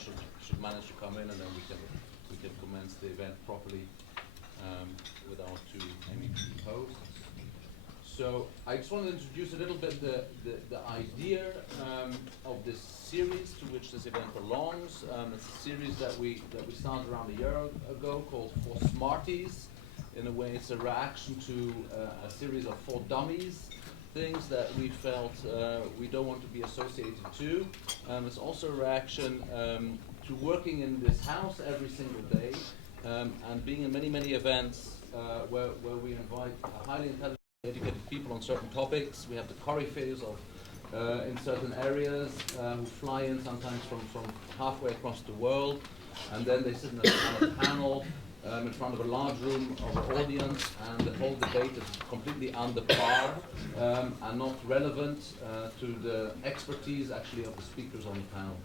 should manage to come in, and then we can commence the event properly with our two MEP hosts. So I just want to introduce a little bit the idea of this series to which this event belongs. It's a series that we started around a year ago called For Smarties. In a way, it's a reaction to a series of For Dummies things that we felt we don't want to be associated to. It's also a reaction to working in this house every single day and being in many events where we invite highly intelligent, educated people on certain topics. We have the coryphees of in certain areas who fly in sometimes from halfway across the world, and then they sit in a panel in front of a large room of an audience, and the whole debate is completely under par and not relevant to the expertise actually of the speakers on the panel.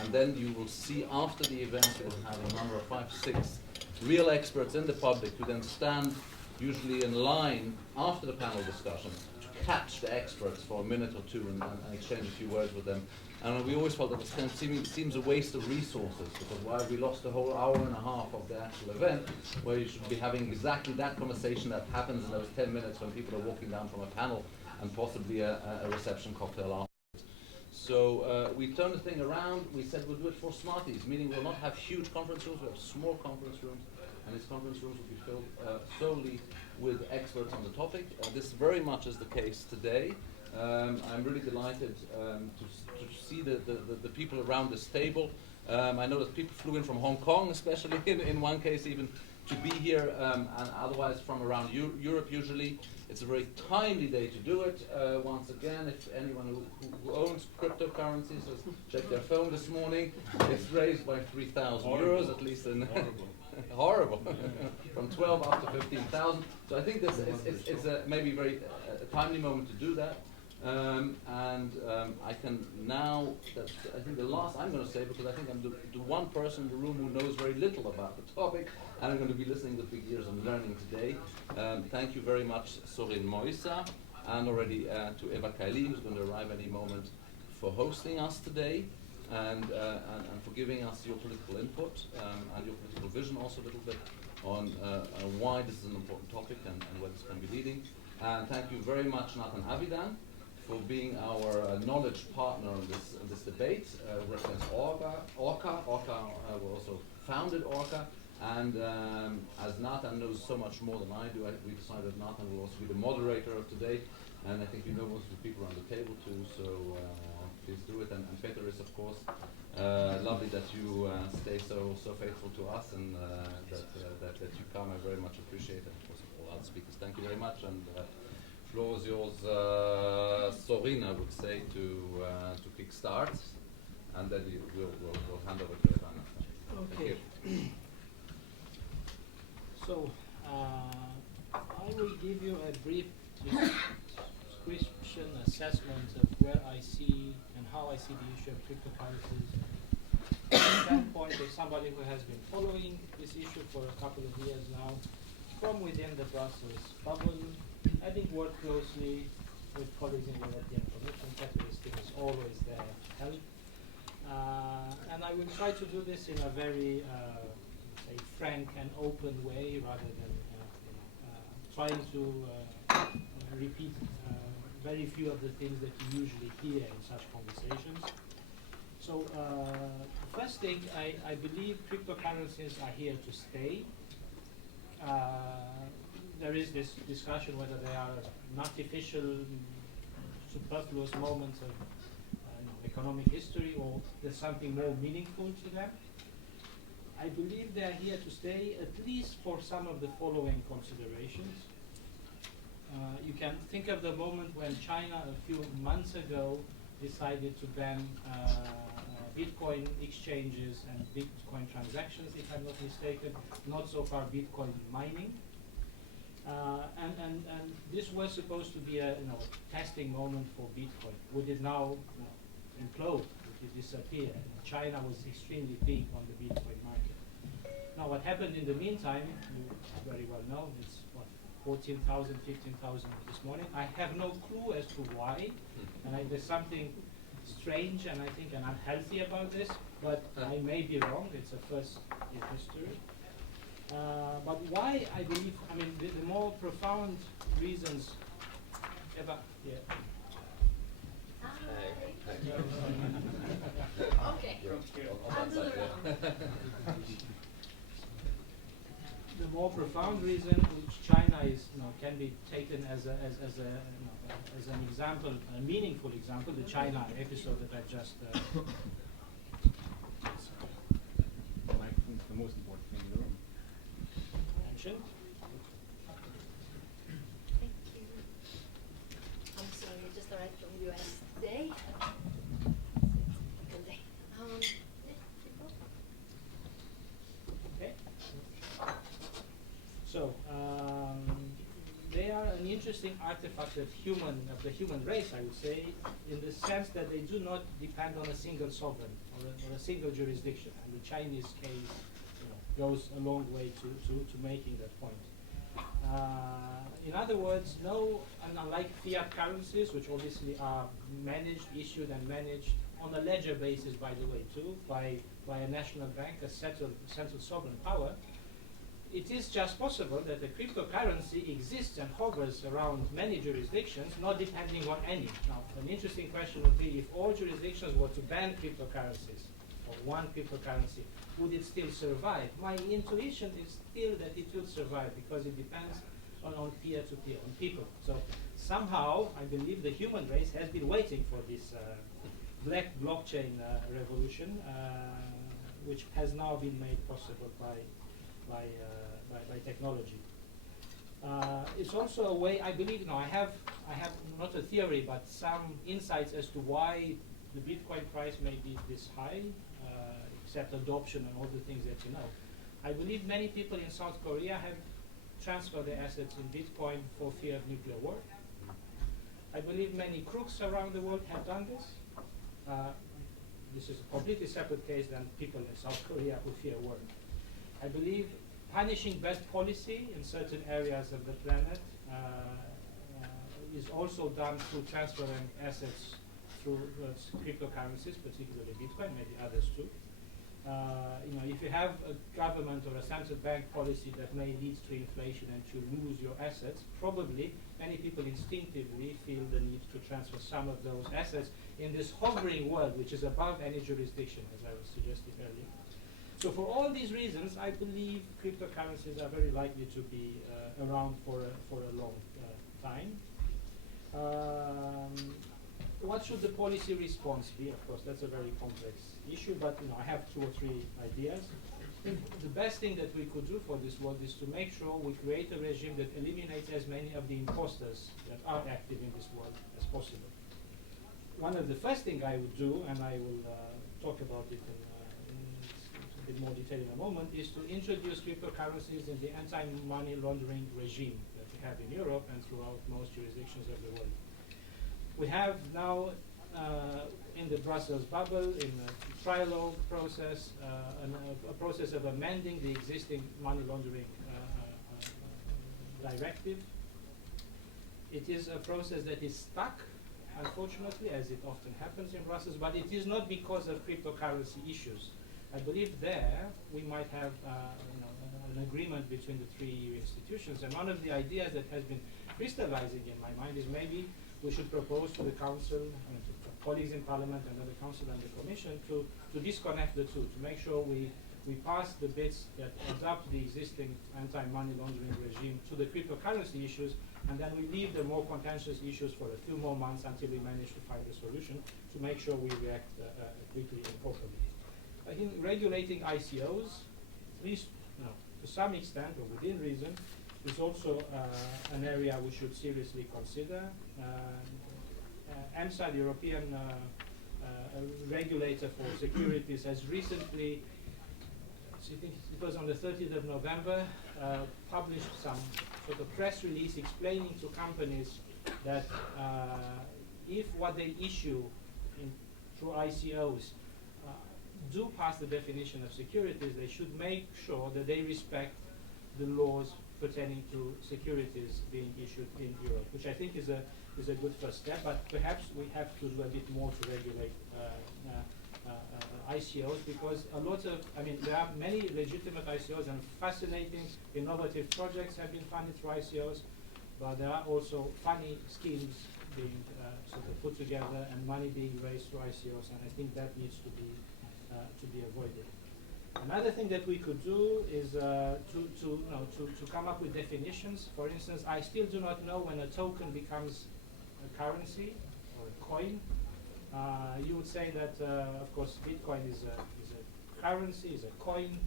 And then you will see after the event we'll have a number of 5 to 6 real experts in the public who then stand usually in line after the panel discussion to catch the experts for a minute or two and exchange a few words with them. And we always felt that this kind of seems a waste of resources, because why have we lost a whole hour and a half of the actual event where you should be having exactly that conversation that happens in those 10 minutes when people are walking down from a panel and possibly a reception cocktail afterwards. So we turned the thing around. We said we'll do it for Smarties, meaning we'll not have huge conference rooms, we'll have small conference rooms, and these conference rooms will be filled solely with experts on the topic. This very much is the case today. I'm really delighted to see the people around this table. I know that people flew in from Hong Kong, especially in one case even, to be here, and otherwise from around Europe usually. It's a very timely day to do it. Once again, if anyone who owns cryptocurrencies has checked their phone this morning, it's raised by 3,000 euros, at least in horrible. From 12 up to 15,000. So I think this is a maybe very timely moment to do that. I can now, I think the last I'm going to say, because I think I'm the one person in the room who knows very little about the topic, and I'm going to be listening with big ears and learning today. Thank you very much, Sorin Moisa, and already to Eva Kaili, who's going to arrive any moment, for hosting us today, and for giving us your political input and your political vision also a little bit on why this is an important topic and where this can be leading. And thank you very much, Natan Avidan, for being our knowledge partner in this debate. Represents ORCA. ORCA also founded ORCA, and as Natan knows so much more than I do, we decided that Natan will also be the moderator of today, and I think you know most of the people around the table too, so please do it. And Peteris, of course, lovely that you stay so faithful to us, and that you come. I very much appreciate it. Of course, all other speakers, thank you very much. And floor is yours, Sorin, I would say, to kick start, and then we'll hand over to Eva. Okay. So I will give you a brief description, assessment of where I see and how I see the issue of cryptocurrencies from the standpoint of somebody who has been following this issue for a couple of years now, from within the Brussels bubble. Having worked closely with colleagues in the European Commission, Peteris team is always there to help. And I will try to do this in a very say frank and open way, rather than trying to repeat very few of the things that you usually hear in such conversations. So first thing, I believe cryptocurrencies are here to stay. There is this discussion whether they are an artificial, superfluous moments of economic history, or there's something more meaningful to them. I believe they are here to stay, at least for some of the following considerations. You can think of the moment when China a few months ago decided to ban Bitcoin exchanges and Bitcoin transactions, if I'm not mistaken, not so far Bitcoin mining. And this was supposed to be a testing moment for Bitcoin. Would it now implode? Would it disappear? China was extremely big on the Bitcoin market. Now what happened in the meantime, you very well know, it's what, 14,000, 15,000 this morning. I have no clue as to why, and there's something strange and I think and unhealthy about this, but I may be wrong. It's a first in history. But why I believe, I mean, the more profound reasons. Eva, yeah. Okay. The more profound reason, which China is, can be taken as an example, a meaningful example, the China episode that I just the most important thing in the room. mentioned. Thank you. I'm sorry, I just arrived from US today. Good day. Okay. So they are an interesting artifact of the human race, I would say, in the sense that they do not depend on a single sovereign or a single jurisdiction. And the Chinese case, goes a long way to making that point. In other words, unlike fiat currencies, which obviously are issued and managed on a ledger basis, by the way, too, by a national bank, a central sovereign power, it is just possible that a cryptocurrency exists and hovers around many jurisdictions, not depending on any. Now, an interesting question would be if all jurisdictions were to ban cryptocurrencies, or one cryptocurrency, would it still survive? My intuition is still that it will survive because it depends on peer-to-peer, on people. So somehow, I believe the human race has been waiting for this black blockchain revolution, which has now been made possible by technology. It's also a way, I believe, I have not a theory, but some insights as to why the Bitcoin price may be this high, except adoption and all the things that you know. I believe many people in South Korea have transferred their assets in Bitcoin for fear of nuclear war. I believe many crooks around the world have done this. This is a completely separate case than people in South Korea who fear war. I believe punishing bad policy in certain areas of the planet is also done through transferring assets through cryptocurrencies, particularly Bitcoin, maybe others too. If you have a government or a central bank policy that may lead to inflation and to lose your assets, probably many people instinctively feel the need to transfer some of those assets in this hovering world, which is above any jurisdiction, as I was suggesting earlier. So for all these reasons, I believe cryptocurrencies are very likely to be around for a long time. What should the policy response be? Of course, that's a very complex issue, but I have 2 or 3 ideas. The best thing that we could do for this world is to make sure we create a regime that eliminates as many of the imposters that are active in this world as possible. One of the first things I would do, and I will talk about it in a bit more detail in a moment, is to introduce cryptocurrencies in the anti-money laundering regime that we have in Europe and throughout most jurisdictions of the world. We have now in the Brussels bubble, in the trilogue process, a process of amending the existing money laundering directive. It is a process that is stuck, unfortunately, as it often happens in Brussels, but it is not because of cryptocurrency issues. I believe there we might have an agreement between the 3 EU institutions, and one of the ideas that has been crystallizing in my mind is maybe we should propose to the Council, and to colleagues in Parliament and then the Council and the Commission to disconnect the two, to make sure we pass the bits that adapt the existing anti-money laundering regime to the cryptocurrency issues, and then we leave the more contentious issues for a few more months until we manage to find a solution to make sure we react quickly and properly. I think regulating ICOs, at least to some extent or within reason, is also an area we should seriously consider. EMSA, the European regulator for securities, has recently, I think it was on the 30th of November, published some sort of press release explaining to companies that if what they issue through ICOs do pass the definition of securities, they should make sure that they respect the laws pertaining to securities being issued in Europe, which I think is is a good first step, but perhaps we have to do a bit more to regulate ICOs, because a lot of, there are many legitimate ICOs and fascinating, innovative projects have been funded through ICOs, but there are also funny schemes being sort of put together and money being raised through ICOs, and I think that needs to be avoided. Another thing that we could do is to come up with definitions. For instance, I still do not know when a token becomes a currency or a coin. You would say that, of course, Bitcoin is a currency, is a coin,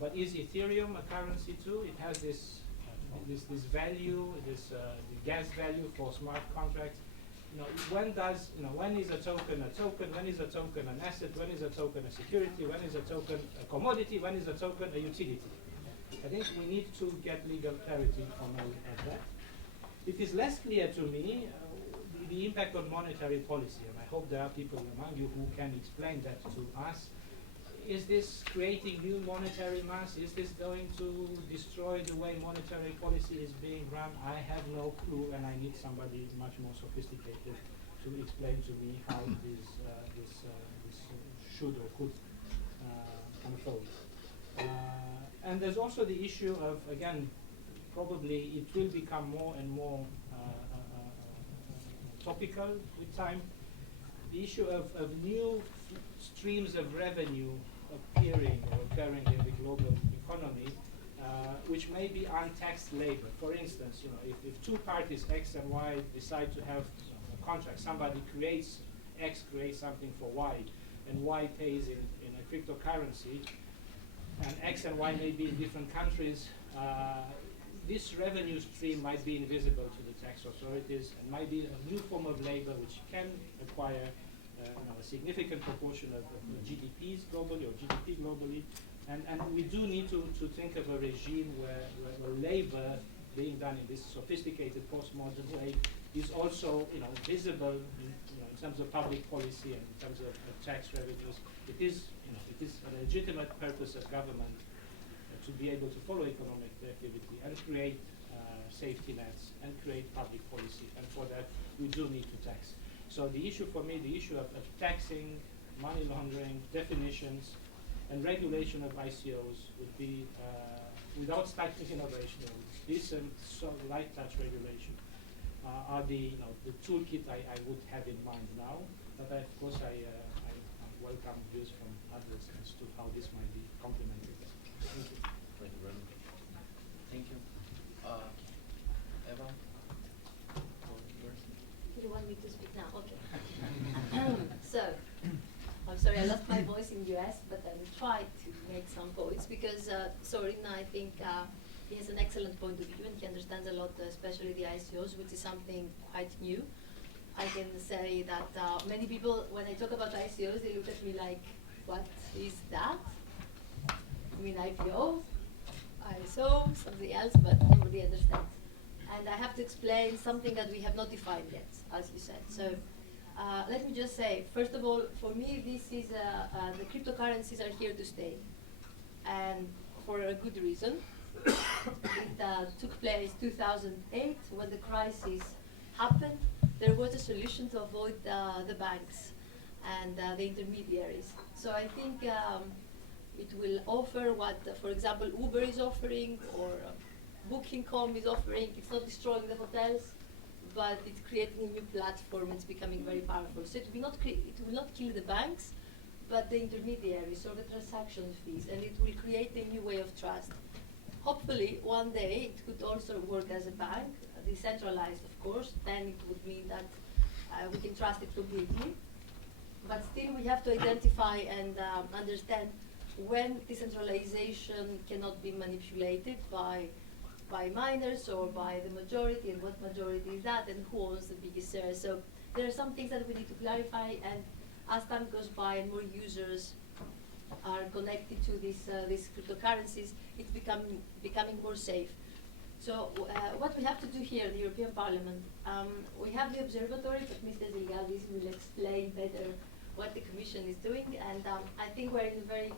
but is Ethereum a currency too? It has this value, this gas value for smart contracts. When is a token a token? When is a token an asset? When is a token a security? When is a token a commodity? When is a token a utility? I think we need to get legal clarity on all of that. It is less clear to me the impact on monetary policy, and I hope there are people among you who can explain that to us. Is this creating new monetary mass? Is this going to destroy the way monetary policy is being run? I have no clue, and I need somebody much more sophisticated to explain to me how this should or could unfold. And there's also the issue of, again, probably it will become more and more topical with time, the issue of new streams of revenue appearing or occurring in the global economy, which may be untaxed labor. For instance, if two parties, X and Y, decide to have a contract, somebody creates, X creates something for Y, and Y pays in a cryptocurrency, and X and Y may be in different countries, this revenue stream might be invisible to the tax authorities and might be a new form of labor which can acquire a significant proportion of GDPs globally or GDP globally. And we do need to think of a regime where labor being done in this sophisticated postmodern way is also visible in terms of public policy and in terms of tax revenues. It is a legitimate purpose of government to be able to follow economic activity and create safety nets and create public policy, and for that we do need to tax. So the issue for me, the issue of taxing, money laundering, definitions, and regulation of ICOs would be, without stifling innovation, decent, light touch regulation, are the toolkit I would have in mind now. But of course I welcome views from others as to how this might be complemented. Thank you. Thank you very much. Thank you. Eva? You want me to speak now? Okay. So, I'm sorry, I lost my voice in US, but I will try to make some points because Sorin, I think he has an excellent point of view and he understands a lot, especially the ICOs, which is something quite new. I can say that many people, when I talk about ICOs, they look at me like, what is that? I mean, IPO, ISO, something else, but nobody understands. And I have to explain something that we have not defined yet, as you said. So let me just say, first of all, for me, this is the cryptocurrencies are here to stay, and for a good reason. It took place 2008 when the crisis happened. There was a solution to avoid the banks and the intermediaries. So I think it will offer what, for example, Uber is offering or Booking.com is offering. It's not destroying the hotels, but it's creating a new platform. It's becoming very powerful. So it will not kill the banks, but the intermediaries or the transaction fees, and it will create a new way of trust. Hopefully, one day it could also work as a bank, decentralized, of course. Then it would mean that we can trust it completely. But still, we have to identify and understand when decentralization cannot be manipulated by minors or by the majority, and what majority is that, and who owns the biggest share. So there are some things that we need to clarify, and as time goes by and more users are connected to these cryptocurrencies, it's becoming more safe. So what we have to do here in the European Parliament, we have the observatory, but Mr. Zilgalvis will explain better what the Commission is doing, and I think we're in very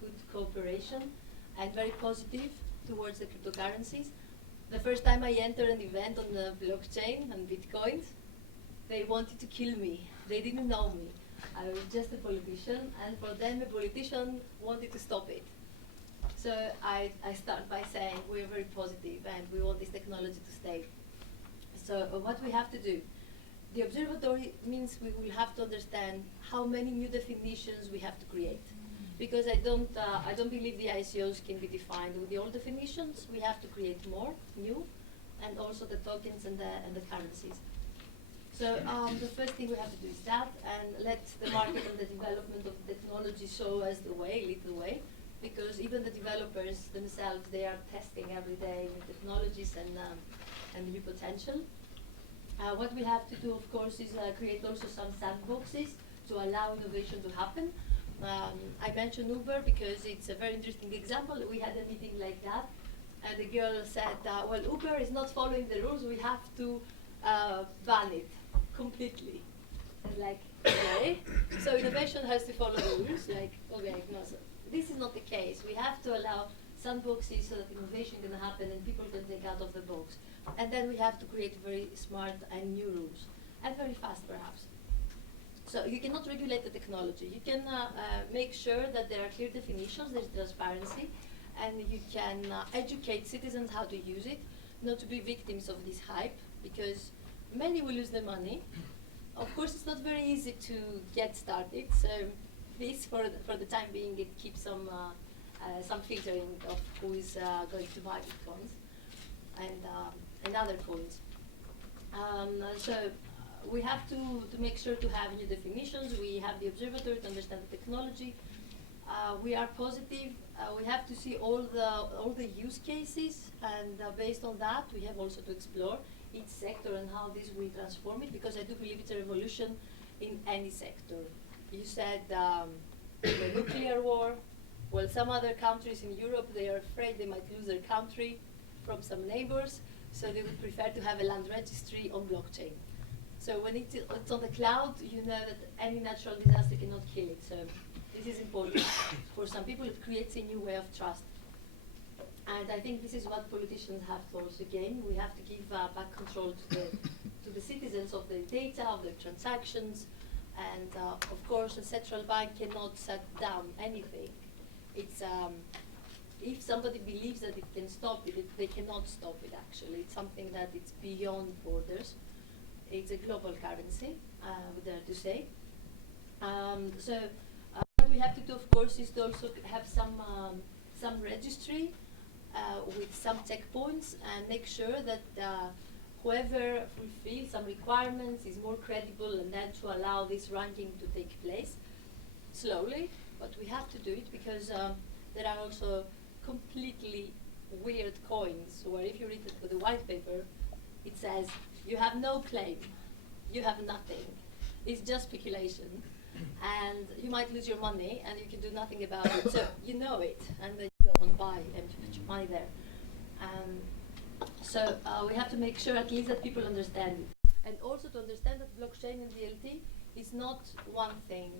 good cooperation and very positive towards the cryptocurrencies. the first time I entered an event on the blockchain and Bitcoins, they wanted to kill me. They didn't know me. I was just a politician, and for them, a politician wanted to stop it. So I start by saying we're very positive and we want this technology to stay. So what we have to do, the observatory means we will have to understand how many new definitions we have to create. Because I don't believe the ICOs can be defined with the old definitions. We have to create more, new, and also the tokens and the currencies. So the first thing we have to do is that, and let the market and the development of the technology show us the way, lead the way, because even the developers themselves, they are testing every day new technologies and new potential. What we have to do, of course, is create also some sandboxes to allow innovation to happen. I mentioned Uber because it's a very interesting example. We had a meeting like that, and the girl said, well, Uber is not following the rules, we have to ban it completely. And like, okay, so innovation has to follow the rules, like, okay, no, so this is not the case. We have to allow sandboxes so that innovation can happen and people can think out of the box. And then we have to create very smart and new rules, and very fast perhaps. So you cannot regulate the technology. You can make sure that there are clear definitions, there's transparency, and you can educate citizens how to use it, not to be victims of this hype, because many will lose their money. Of course, it's not very easy to get started, so this, for the time being, it keeps some filtering of who is going to buy Bitcoins and other coins. So we have to make sure to have new definitions. We have the observatory to understand the technology. We are positive. We have to see all the use cases, and based on that, we have also to explore each sector and how this will transform it, because I do believe it's a revolution in any sector. You said the nuclear war. Well, some other countries in Europe, they are afraid they might lose their country from some neighbors, so they would prefer to have a land registry on blockchain. So when it's on the cloud, you know that any natural disaster cannot kill it. So this is important. For some people, it creates a new way of trust. And I think this is what politicians have to also gain. We have to give back control to the citizens of their data, of their transactions. And of course, a central bank cannot shut down anything. It's if somebody believes that it can stop it, they cannot stop it, actually. It's something that it's beyond borders. It's a global currency, we dare to say. So what we have to do, of course, is to also have some registry with some checkpoints, and make sure that whoever fulfills some requirements is more credible, and then to allow this ranking to take place slowly. But we have to do it because there are also completely weird coins where if you read the white paper, it says, you have no claim, you have nothing. It's just speculation. And you might lose your money and you can do nothing about it. So you know it, and then you go and buy and you put your money there. So we have to make sure at least that people understand it. And also to understand that blockchain and DLT is not one thing.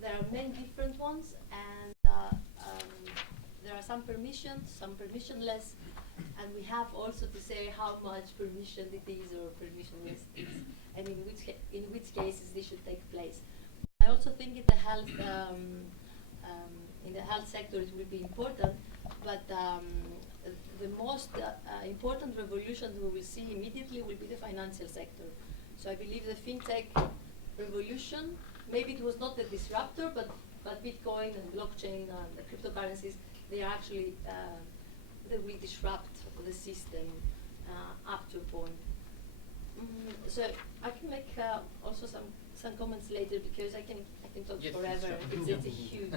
There are many different ones, and there are some permissioned, some permissionless, and we have also to say how much permission it is or permissionless it is, and in which cases this should take place. I also think in the health sector it will be important, but the most important revolution we will see immediately will be the financial sector. So I believe the fintech revolution, maybe it was not the disruptor, but Bitcoin and blockchain and the cryptocurrencies, they are actually, they will disrupt the system up to a point. So I can make also some comments later, because I can talk forever. Sure. It's a huge,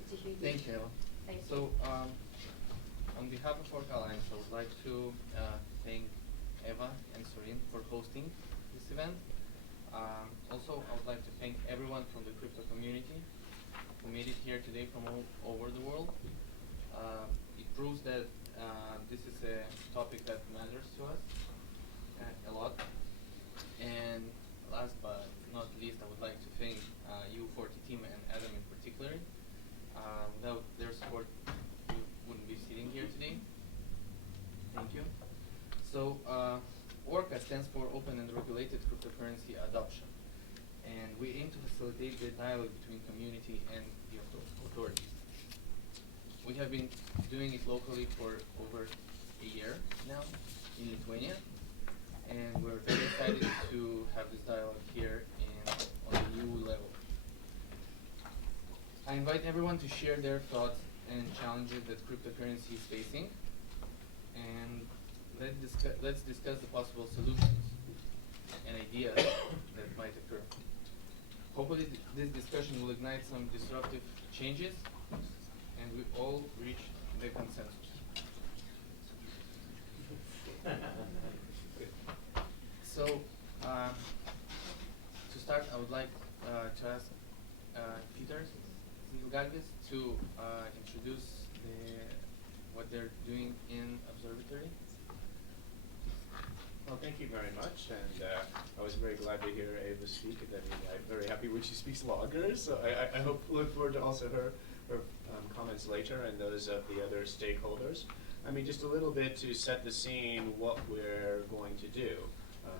it's a huge. Thank you, Eva. Thank you. So, on behalf of ORCA Alliance, I would like to thank Eva and Sorin for hosting this event. Also, I would like to thank everyone from the crypto community who made it here today from all over the world. It proves that this is a topic that matters to us a lot. And last but not least, I would like to thank U40 team and Adam in particular. Without their support, we wouldn't be sitting here today. Thank you. cryptocurrency adoption. And we aim to facilitate the dialogue between community and the authorities. We have been doing it locally for over a year now in Lithuania, and we're very excited to have this dialogue here on a new level. I invite everyone to share their thoughts and challenges that cryptocurrency is facing, and let's discuss the possible solutions and ideas that might occur. Hopefully this discussion will ignite some disruptive changes and we all reach the consensus. So, to start, I would like to ask Peteris Zilgalvis to introduce what they're doing in Observatory. Well, thank you very much, and I was very glad to hear Eva speak, and I'm very happy when she speaks longer, so I look forward to also her comments later and those of the other stakeholders. I mean, just a little bit to set the scene what we're going to do.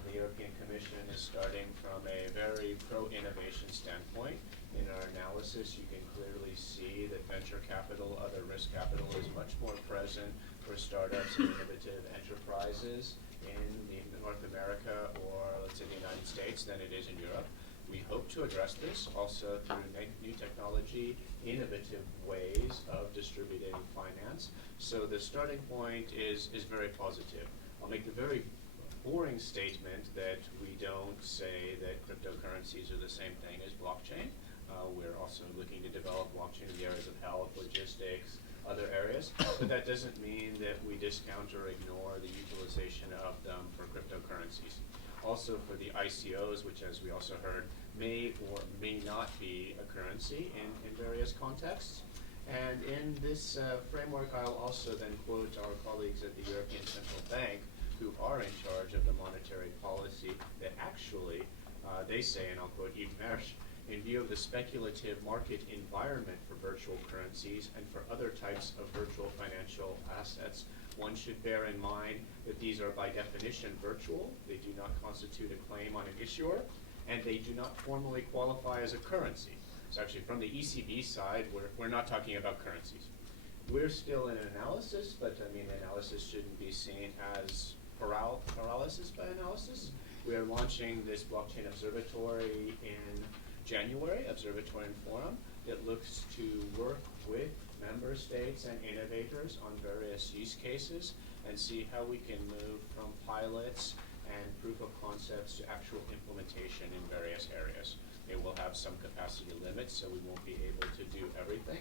The European Commission is starting from a very pro-innovation standpoint. In our analysis, you can clearly see that venture capital, other risk capital is much more present for startups and innovative enterprises in North America or, let's say, the United States than it is in Europe. We hope to address this also through new technology, innovative ways of distributing finance. So the starting point is very positive. I'll make the very boring statement that we don't say that cryptocurrencies are the same thing as blockchain. We're also looking to develop blockchain in the areas of health, logistics, other areas, but that doesn't mean that we discount or ignore the utilization of them for cryptocurrencies. Also for the ICOs, which as we also heard, may or may not be a currency in various contexts. And in this framework, I'll also then quote our colleagues at the European Central Bank who are in charge of the monetary policy that actually, they say, and I'll quote Yves Mersch, in view of the speculative market environment for virtual currencies and for other types of virtual financial assets, one should bear in mind that these are by definition virtual, they do not constitute a claim on an issuer, and they do not formally qualify as a currency. So actually from the ECB side, we're not talking about currencies. We're still in analysis, but I mean analysis shouldn't be seen as paralysis by analysis. We are launching this blockchain observatory in January, Observatory and Forum, that looks to work with member states and innovators on various use cases and see how we can move from pilots and proof of concepts to actual implementation in various areas. It will have some capacity limits, so we won't be able to do everything.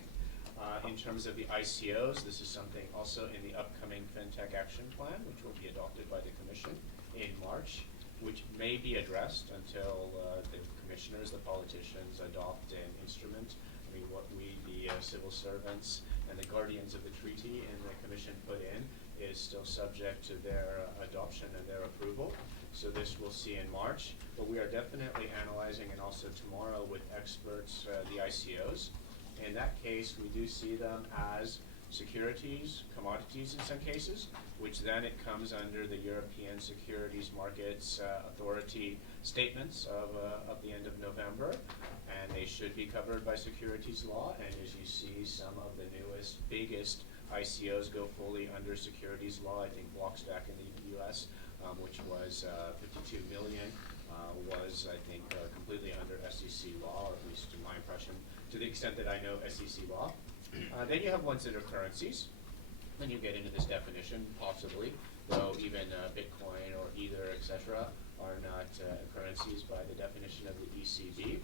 In terms of the ICOs, this is something also in the upcoming FinTech Action Plan, which will be adopted by the Commission in March, which may be addressed until the commissioners, the politicians, adopt an instrument. I mean, what we, the civil servants and the guardians of the treaty and the Commission put in is still subject to their adoption and their approval. So this we'll see in March, but we are definitely analyzing, and also tomorrow with experts, the ICOs. In that case, we do see them as securities, commodities in some cases, which then it comes under the European Securities Markets Authority statements of the end of November, and they should be covered by securities law. And as you see, some of the newest, biggest ICOs go fully under securities law. I think Blockstack in the US, which was 52 million, was, I think, completely under SEC law, or at least in my impression, to the extent that I know SEC law. Then you have ones that are currencies. Then you get into this definition, possibly, though even Bitcoin or Ether, etc., are not currencies by the definition of the ECB.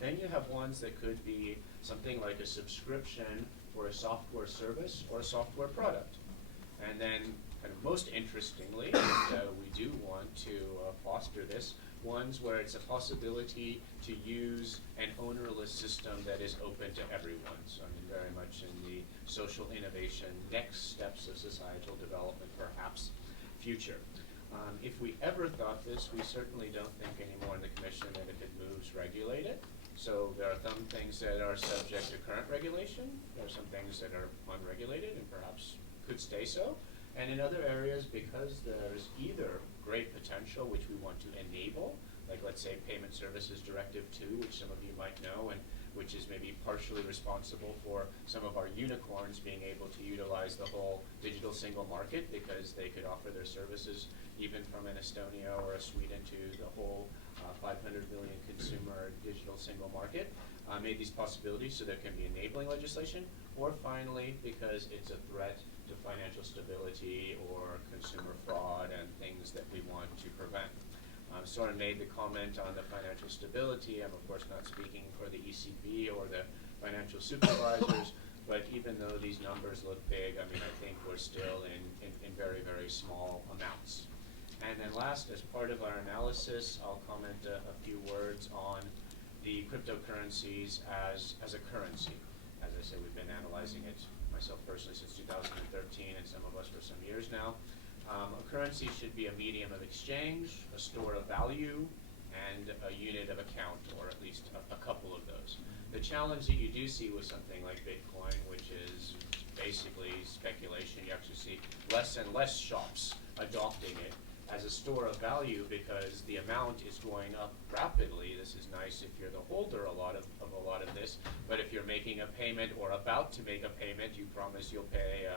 Then you have ones that could be something like a subscription for a software service or a software product. And then, kind of most interestingly, we do want to foster this, ones where it's a possibility to use an ownerless system that is open to everyone. So I mean, very much in the social innovation, next steps of societal development, perhaps future. If we ever thought this, we certainly don't think anymore in the Commission that if it moves, regulate it. So there are some things that are subject to current regulation. There are some things that are unregulated and perhaps could stay so. And in other areas, because there's either great potential which we want to enable, like let's say Payment Services Directive 2, which some of you might know, and which is maybe partially responsible for some of our unicorns being able to utilize the whole digital single market, because they could offer their services even from an Estonia or a Sweden to the whole 500 million consumer digital single market. Made these possibilities so there can be enabling legislation, or finally, because it's a threat to financial stability or consumer fraud and things that we want to prevent. Sorin made the comment on the financial stability. I'm of course not speaking for the ECB or the financial supervisors, but even though these numbers look big, I mean, I think we're still in very, very small amounts. And then last, as part of our analysis, I'll comment a few words on the cryptocurrencies as a currency. As I said, we've been analyzing it myself personally since 2013, and some of us for some years now. A currency should be a medium of exchange, a store of value, and a unit of account, or at least a couple of those. The challenge that you do see with something like Bitcoin, which is basically speculation, you actually see less and less shops adopting it as a store of value because the amount is going up rapidly. This is nice if you're the holder of a lot of this, but if you're making a payment or about to make a payment, you promise you'll pay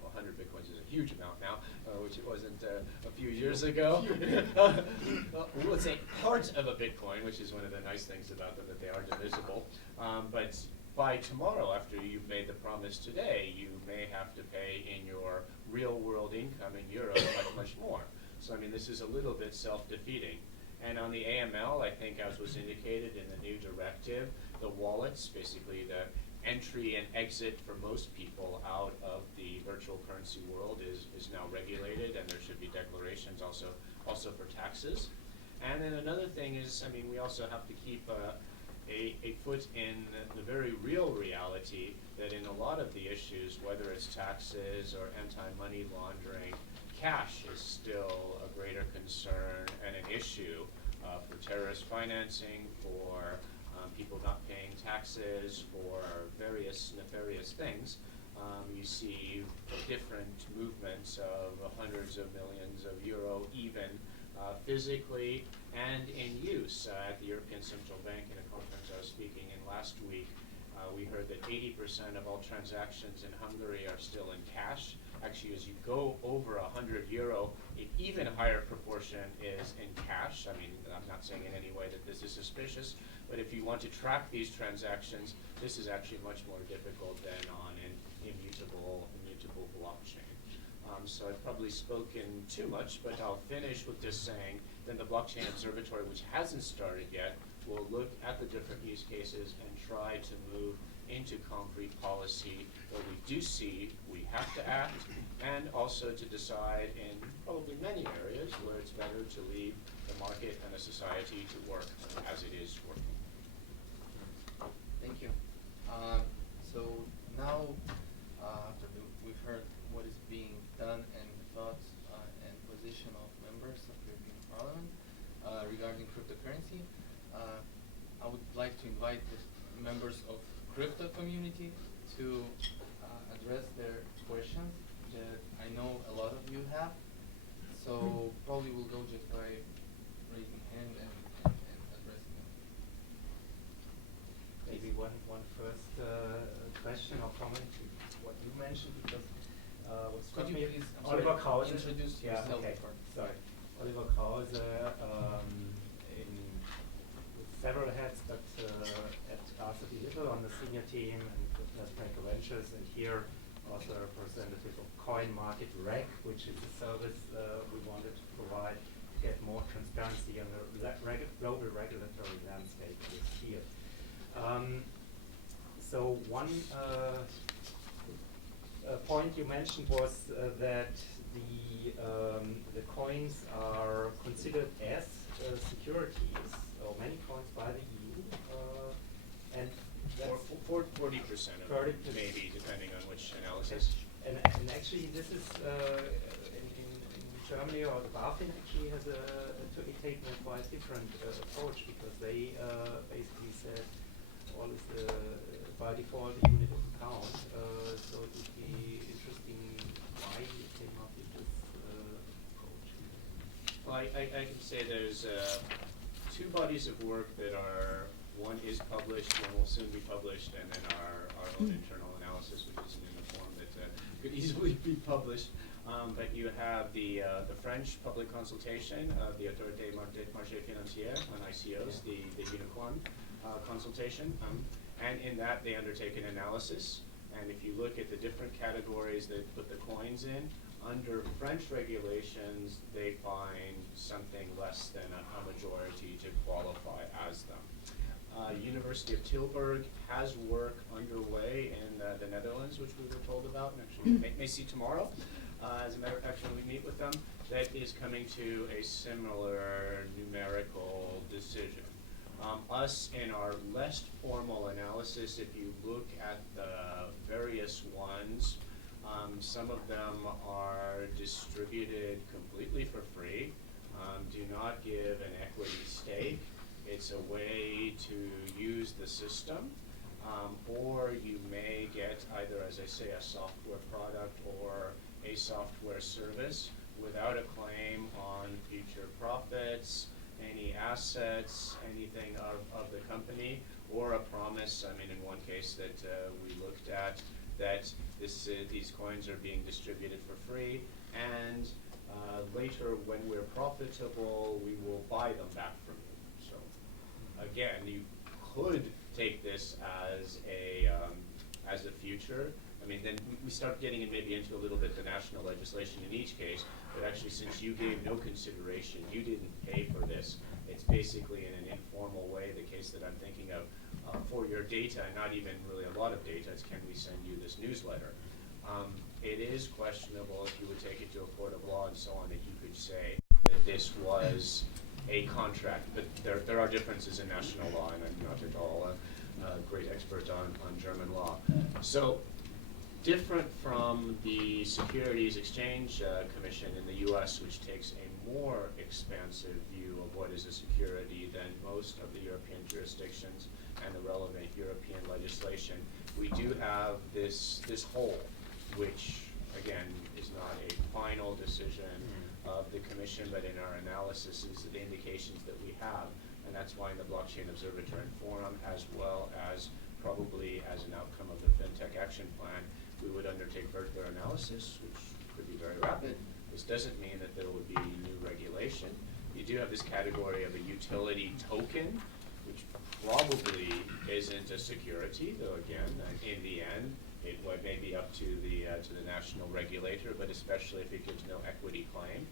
100 Bitcoins is a huge amount now, which it wasn't a few years ago. We would say part of a Bitcoin, which is one of the nice things about them, that they are divisible. But by tomorrow, after you've made the promise today, you may have to pay in your real world income in euros much more. So I mean, this is a little bit self-defeating. And on the AML, I think as was indicated in the new directive, the wallets, basically the entry and exit for most people out of the virtual currency world is now regulated, and there should be declarations also for taxes. And then another thing is, I mean, we also have to keep a foot in the very real reality that in a lot of the issues, whether it's taxes or anti-money laundering, cash is still a greater concern and an issue for terrorist financing, for people not paying taxes, for various nefarious things. You see different movements of hundreds of millions of euro even physically and in use. At the European Central Bank, in a conference I was speaking in last week, we heard that 80% of all transactions in Hungary are still in cash. Actually, as you go over 100 euro, an even higher proportion is in cash. I mean, I'm not saying in any way that this is suspicious, but if you want to track these transactions, this is actually much more difficult than on an immutable blockchain. So I've probably spoken too much, but I'll finish with just saying then the Blockchain Observatory, which hasn't started yet, will look at the different use cases and try to move into concrete policy where we do see we have to act, and also to decide in probably many areas where it's better to leave the market and the society to work as it is working. Thank you. So now, after we've heard what is being done and the thoughts and position of members of the European Parliament regarding cryptocurrency, I would like to invite the members of crypto community to address their questions that I know a lot of you have. So probably we'll go just by raising hand and addressing them. Maybe one first question or comment to what you mentioned, because what struck me is Oliver Krause. Introduce yourself. Okay. Sorry. Oliver Krause with several hats, but at RCD Little on the senior team and with Maker Ventures, and here also a representative of Coin Market Reg, which is a service we wanted to provide to get more transparency on the global regulatory landscape in this field. So one point you mentioned was that the coins are considered as securities, or many coins by the EU, and that's 40% of 30%. Maybe, depending on which analysis. And actually, this is in Germany, or the BaFin actually has taken a quite different approach, because they basically said all is by default a unit of account. So it would be interesting why you came up with this approach. Well, I can say there's two bodies of work that are, one is published, one will soon be published, and then our own internal analysis, which isn't in the form that could easily be published. But you have the French public consultation of the Autorité Marché Financier on ICOs, the unicorn consultation. And in that, they undertake an analysis. And if you look at the different categories they put the coins in, under French regulations, they find something less than a majority to qualify as them. University of Tilburg has work underway in the Netherlands, which we were told about, and actually may see tomorrow. As a matter of fact, when we meet with them, that is coming to a similar numerical decision. Us, in our less formal analysis, if you look at the various ones, some of them are distributed completely for free, do not give an equity stake. It's a way to use the system, or you may get either, as I say, a software product or a software service without a claim on future profits, any assets, anything of the company, or a promise. I mean, in one case that we looked at, that these coins are being distributed for free, and later when we're profitable, we will buy them back from you. So again, you could take this as a future. I mean, then we start getting in maybe into a little bit the national legislation in each case, but actually since you gave no consideration, you didn't pay for this, it's basically in an informal way, the case that I'm thinking of, for your data, not even really a lot of data, it's can we send you this newsletter? It is questionable if you would take it to a court of law and so on, that you could say that this was a contract, but there are differences in national law, and I'm not at all a great expert on German law. So, different from the Securities Exchange Commission in the US, which takes a more expansive view of what is a security than most of the European jurisdictions and the relevant European legislation, we do have this whole, which again is not a final decision of the Commission, but in our analysis is the indications that we have. And that's why in the Blockchain Observatory and Forum, as well as probably as an outcome of the FinTech Action Plan, we would undertake further analysis, which could be very rapid. This doesn't mean that there would be new regulation. You do have this category of a utility token, which probably isn't a security, though again, in the end, it may be up to the national regulator, but especially if it gives no equity claim.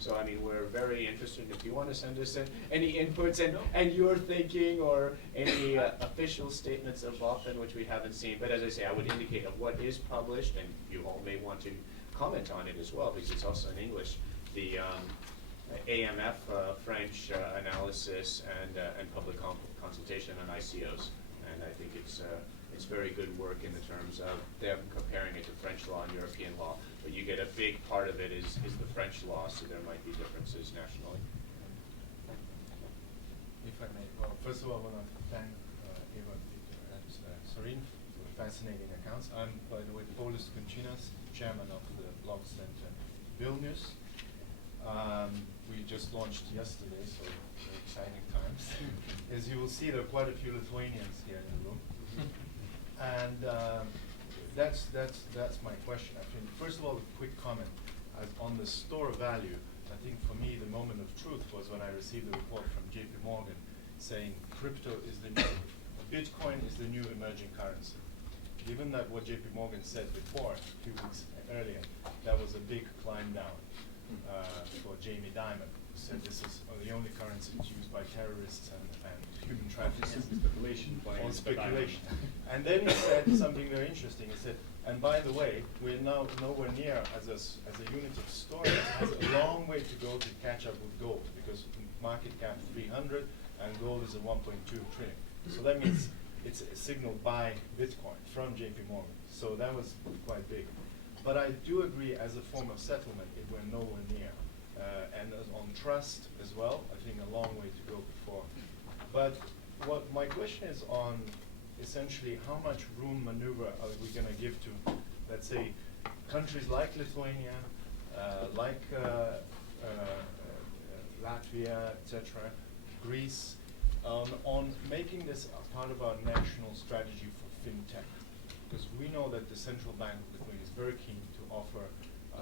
So I mean, we're very interested if you want to send us any inputs and your thinking or any official statements of BaFin, which we haven't seen. But as I say, I would indicate of what is published, and you all may want to comment on it as well, because it's also in English. The AMF French analysis and public consultation on ICOs, and I think it's very good work in the terms of them comparing it to French law and European law. But you get a big part of it is the French law, so there might be differences nationally. If I may, well, first of all, I want to thank Eva and Sorin for fascinating accounts. I'm, by the way, Paulius Kuncinas, chairman of the Blog Center Vilnius. We just launched yesterday, so very exciting times. As you will see, there are quite a few Lithuanians here in the room. And that's my question. I think, first of all, a quick comment on the store value. I think for me, the moment of truth was when I received a report from JP Morgan saying crypto is the new, Bitcoin is the new emerging currency. Given that what JP Morgan said before, a few weeks earlier, that was a big climb down for Jamie Dimon, who said this is the only currency that's used by terrorists and human traffickers. Speculation by On speculation. And then he said something very interesting. He said, and by the way, we're now nowhere near as a unit of storage. It has a long way to go to catch up with gold, because market cap 300 and gold is a 1.2 trillion. So that means it's signaled by Bitcoin from JP Morgan. So that was quite big. But I do agree, as a form of settlement, it went nowhere near. And on trust as well, I think a long way to go before. But what my question is on essentially how much room maneuver are we going to give to, let's say, countries like Lithuania, like Latvia, etc., Greece, on making this a part of our national strategy for fintech. Because we know that the central bank of Lithuania is very keen to offer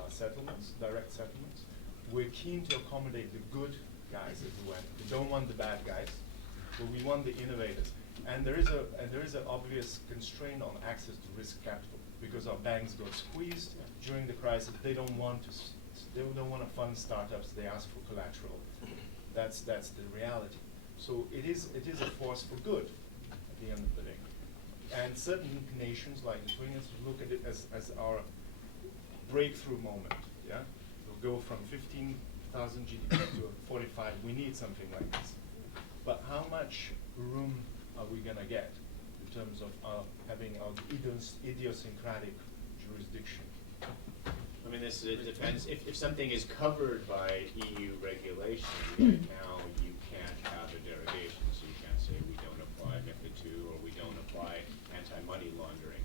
settlements, direct settlements. We're keen to accommodate the good guys, as it were. We don't want the bad guys, but we want the innovators. And there is an obvious constraint on access to risk capital because our banks got squeezed during the crisis. They don't want to fund startups. They ask for collateral. That's the reality. So it is a force for good at the end of the day. And certain nations like Lithuania look at it as our breakthrough moment. Yeah, we'll go from 15,000 GDP to 45. We need something like this. But how much room are we gonna get in terms of having our idiosyncratic jurisdiction? I mean, it depends. If something is covered by EU regulation, right now you can't have a derogation. So you can't say we don't apply MiFID II or we don't apply anti-money laundering.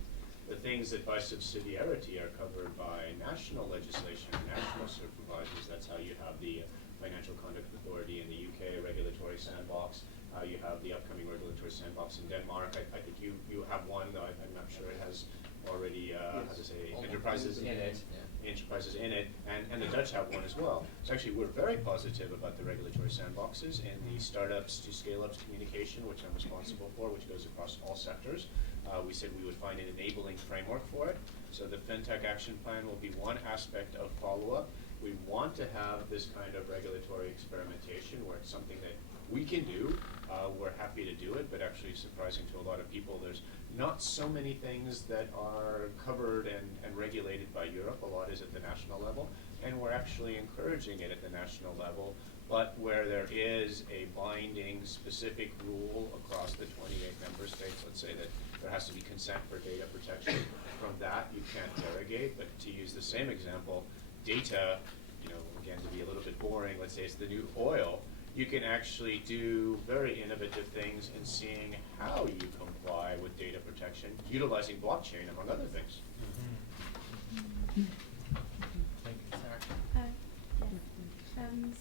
The things that by subsidiarity are covered by national legislation, national supervisors, that's how you have the Financial Conduct Authority in the UK, regulatory sandbox. You have the upcoming regulatory sandbox in Denmark. I think you have one, though I'm not sure it has already, how to say, enterprises in it. Enterprises in it, and the Dutch have one as well. So actually, we're very positive about the regulatory sandboxes and the startups to scale-ups communication, which I'm responsible for, which goes across all sectors. We said we would find an enabling framework for it. So the FinTech Action Plan will be one aspect of follow-up. We want to have this kind of regulatory experimentation where it's something that we can do. We're happy to do it, but actually surprising to a lot of people, there's not so many things that are covered and regulated by Europe. A lot is at the national level, and we're actually encouraging it at the national level, but where there is a binding specific rule across the 28 member states, let's say that there has to be consent for data protection. From that, you can't derogate, but to use the same example, data, again, to be a little bit boring, let's say it's the new oil, you can actually do very innovative things in seeing how you comply with data protection, utilizing blockchain, among other things. Thank you, Sarah.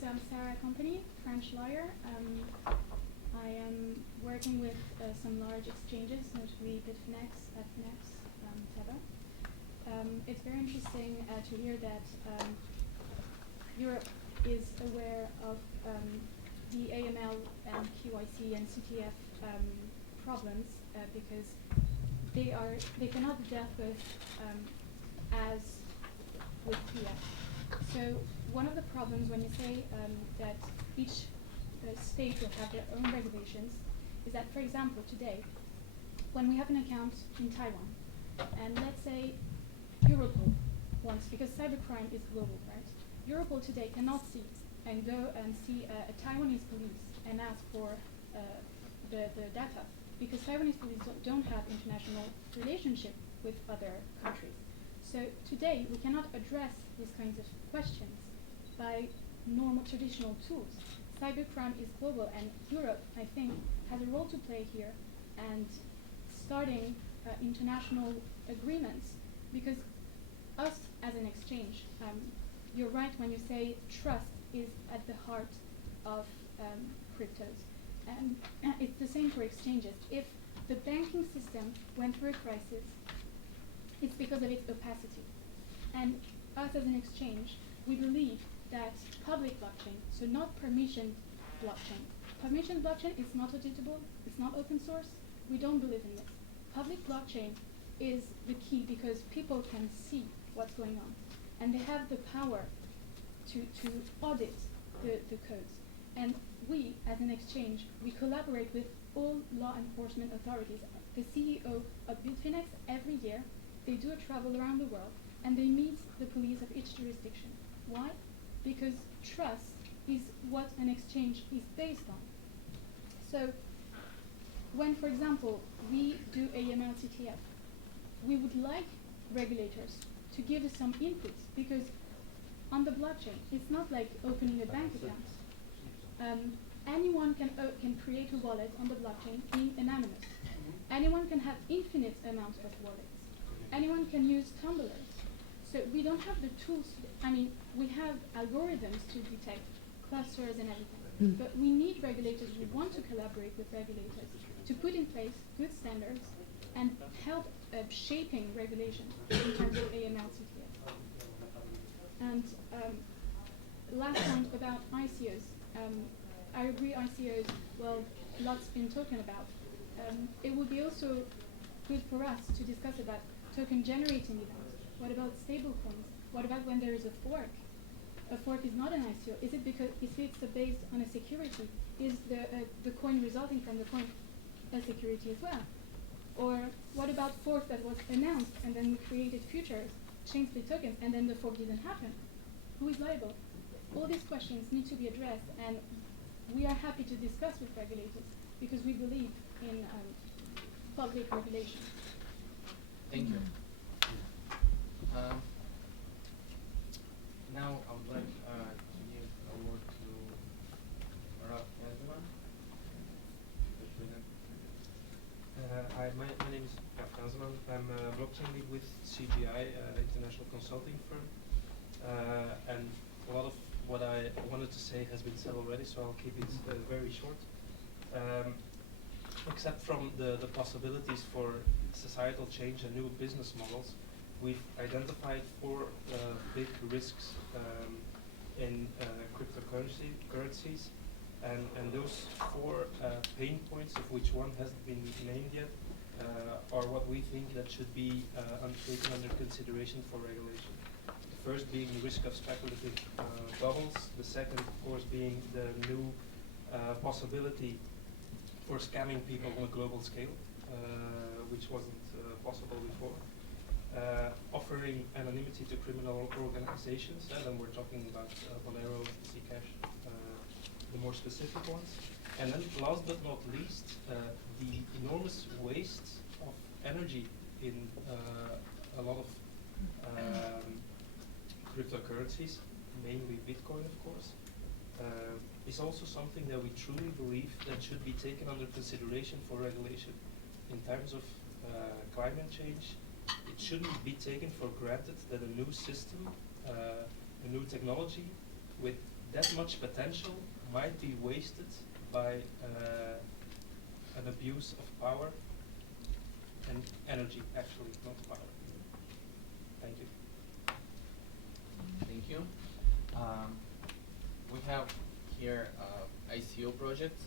So I'm Sarah Compani, French lawyer. I am working with some large exchanges, notably Bitfinex, Tether. It's very interesting to hear that Europe is aware of the AML and QIC and CTF problems because they cannot be dealt with as with PF. So one of the problems when you say that each state will have their own regulations is that, for example, today, when we have an account in Taiwan, and let's say Europol wants, because cybercrime is global, right? Europol today cannot see and go and see a Taiwanese police and ask for the data because Taiwanese police don't have international relationship with other countries. So today we cannot address these kinds of questions by normal traditional tools. Cybercrime is global, and Europe, I think, has a role to play here and starting international agreements, because us as an exchange, you're right when you say trust is at the heart of cryptos. And it's the same for exchanges. If the banking system went through a crisis, it's because of its opacity. And us as an exchange, we believe that public blockchain, so not permissioned blockchain. Permissioned blockchain is not auditable, it's not open source. We don't believe in this. Public blockchain is the key because people can see what's going on. And they have the power to audit the codes. And we, as an exchange, we collaborate with all law enforcement authorities. The CEO of Bitfinex, every year, they do a travel around the world, and they meet the police of each jurisdiction. Why? Because trust is what an exchange is based on. So, when, for example, we do AML CTF, we would like regulators to give us some inputs, because on the blockchain, it's not like opening a bank account. Anyone can create a wallet on the blockchain being anonymous. Anyone can have infinite amounts of wallets. Anyone can use tumblers. So we don't have the tools. I mean, we have algorithms to detect clusters and everything. But we need regulators who want to collaborate with regulators to put in place good standards and help shaping regulation in terms of AML CTF. And last point about ICOs. I agree ICOs, well, lots been talking about. It would be also good for us to discuss about token generating events. What about stable coins? What about when there is a fork? A fork is not an ICO. Is it because if it's based on a security, is the coin resulting from the coin a security as well? Or what about fork that was announced and then we created futures, chain split tokens, and then the fork didn't happen? Who is liable? All these questions need to be addressed, and we are happy to discuss with regulators because we believe in public regulation. Thank you. Now I would like to give a word to Raf Ganseman. Hi, my name is Raf Ganseman. I'm a blockchain lead with CGI, international consulting firm. And a lot of what I wanted to say has been said already, so I'll keep it very short. Except from the possibilities for societal change and new business models, we've identified four big risks in cryptocurrencies, and those four pain points, of which one hasn't been named yet, are what we think that should be taken under consideration for regulation. The first being the risk of speculative bubbles, the second, of course, being the new possibility for scamming people on a global scale, which wasn't possible before. Offering anonymity to criminal organizations, and we're talking about Monero, Zcash, the more specific ones. And then last but not least, the enormous waste of energy in a lot of cryptocurrencies, mainly Bitcoin, of course, is also something that we truly believe that should be taken under consideration for regulation. In terms of climate change, it shouldn't be taken for granted that a new system, a new technology with that much potential might be wasted by an abuse of power and energy, actually, not power. Thank you. Thank you. We have here ICO projects.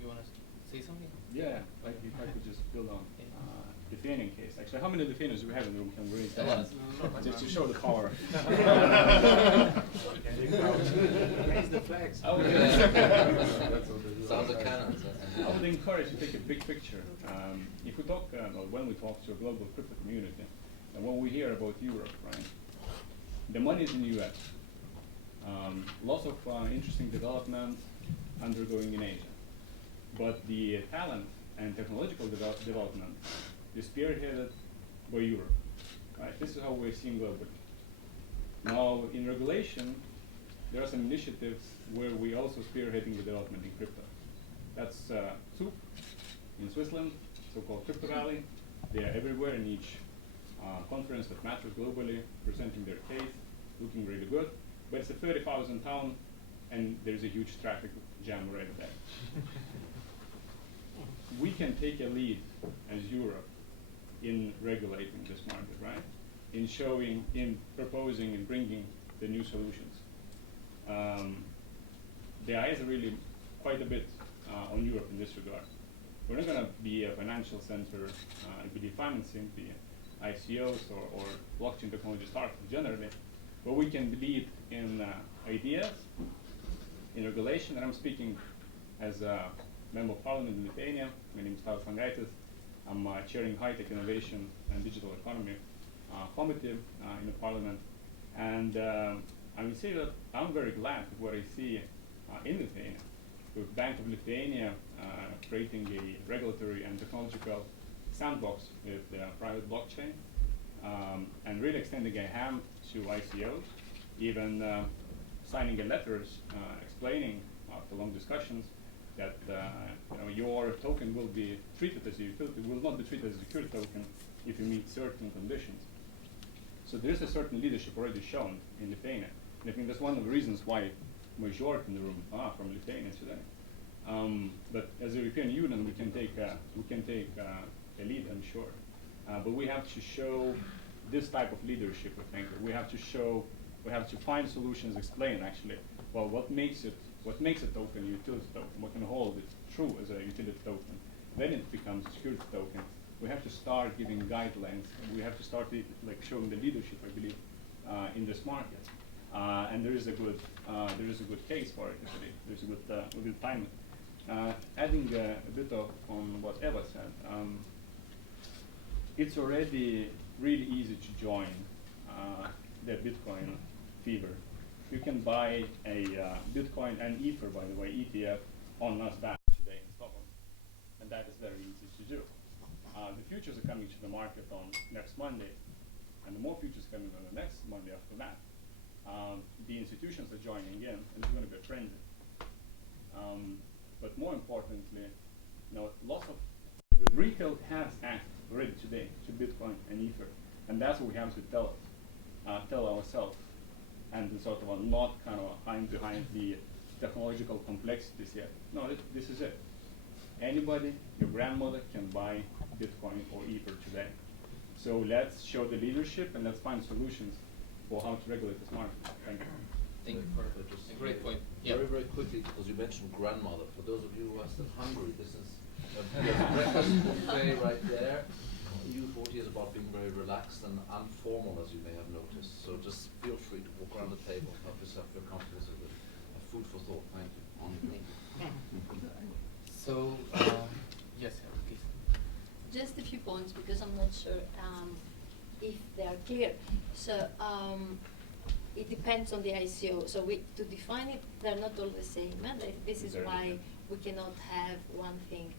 You want to say something? Yeah, like if I could just build on Lithuanian case. Actually, how many Lithuanians do we have in the room? Can we raise their hands? Just to show the power. Raise the flags. I would Sounds like cannons. I would encourage to take a big picture. If we talk, when we talk to a global crypto community, and when we hear about Europe, right, the money is in the US. Lots of interesting developments undergoing in Asia. But the talent and technological development is spearheaded by Europe. Right? This is how we're seeing globally. Now, in regulation, there are some initiatives where we also spearheading the development in crypto. That's SUP in Switzerland, so-called Crypto Valley. They are everywhere in each conference that matters globally, presenting their case, looking really good. But it's a 30,000 town, and there's a huge traffic jam right there. We can take a lead as Europe in regulating this market, right? In showing, in proposing and bringing the new solutions. The eyes are really quite a bit on Europe in this regard. We're not going to be a financial center and be financing the ICOs or blockchain technology startups generally, but we can lead in ideas, in regulation, and I'm speaking as a Member of Parliament in Lithuania. My name is Tadas Langaitis. I'm chairing High-Tech Innovation and Digital Economy Committee in the Parliament. And I will say that I'm very glad with what I see in Lithuania, with Bank of Lithuania creating a regulatory and technological sandbox with private blockchain, and really extending a hand to ICOs, even signing a letters explaining after long discussions that your token will be treated as a utility, will not be treated as a security token if you meet certain conditions. So there is a certain leadership already shown in Lithuania. And I think that's one of the reasons why majority in the room are from Lithuania today. But as a European Union, we can take a lead, I'm sure. But we have to show this type of leadership, I think. We have to find solutions, explain actually, well, what makes a token a utility token? What can hold it true as a utility token? Then it becomes a security token. We have to start giving guidelines, and we have to start showing the leadership, I believe, in this market. And there is a good case for it. Actually, there's a good time. Adding a bit on what Eva said, it's already really easy to join the Bitcoin fever. You can buy a Bitcoin and Ether, by the way, ETF on Nasdaq today in Stockholm, and that is very easy to do. The futures are coming to the market on next Monday, and the more futures coming on the next Monday after that. The institutions are joining in, and it's going to be a frenzy. But more importantly, lots of retail has access already today to Bitcoin and Ether, and that's what we have to tell ourselves, and sort of not kind of hiding behind the technological complexities yet. No, this is it. Anybody, your grandmother can buy Bitcoin or Ether today. So let's show the leadership and let's find solutions for how to regulate this market. Thank you. Thank you for a great point. Very, very quickly, because you mentioned grandmother. For those of you who are still hungry, this is a breakfast buffet right there. U40 is about being very relaxed and informal, as you may have noticed. So just feel free to walk around the table, help yourself feel comfortable with a food for thought. Thank you. Thank you. So, yes, Sarah, please. Just a few points, because I'm not sure if they are clear. So it depends on the ICO. So to define it, they're not all the same. This is why we cannot have one thing.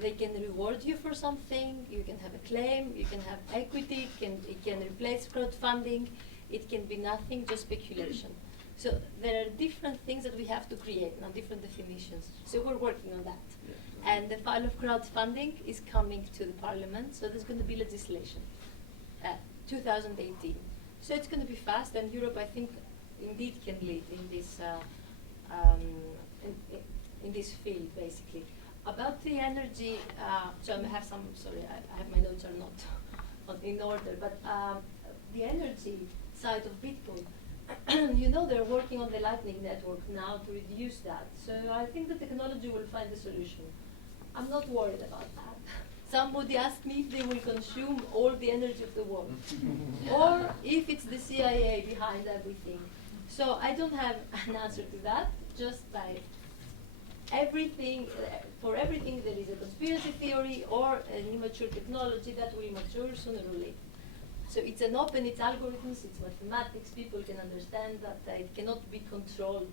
They can reward you for something. You can have a claim. You can have equity. It can replace crowdfunding. It can be nothing, just speculation. So there are different things that we have to create now, different definitions. So we're working on that. Yeah. And the file of crowdfunding is coming to the Parliament. So there's going to be legislation, 2018. So it's going to be fast, and Europe, I think, indeed can lead in this in this field, basically. About the energy, so I have some. Sorry, I have my notes are not in order, but the energy side of Bitcoin. They're working on the Lightning Network now to reduce that. So I think the technology will find a solution. I'm not worried about that. Somebody asked me if they will consume all the energy of the world, or if it's the CIA behind everything. So I don't have an answer to that, just by everything, for everything there is a conspiracy theory or an immature technology that will mature sooner or later. So it's an open, it's algorithms, it's mathematics, people can understand that it cannot be controlled.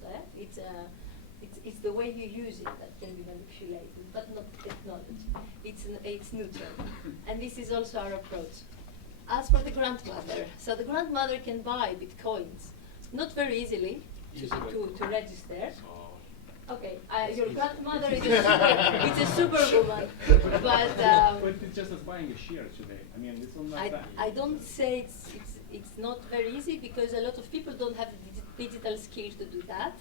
It's the way you use it that can be manipulated, but not technology. It's neutral. And this is also our approach. As for the grandmother, so the grandmother can buy Bitcoins, not very easily to register. Okay, your grandmother is a superwoman, but it's just as buying a share today. I mean, it's not like that. I don't say it's not very easy, because a lot of people don't have the digital skills to do that,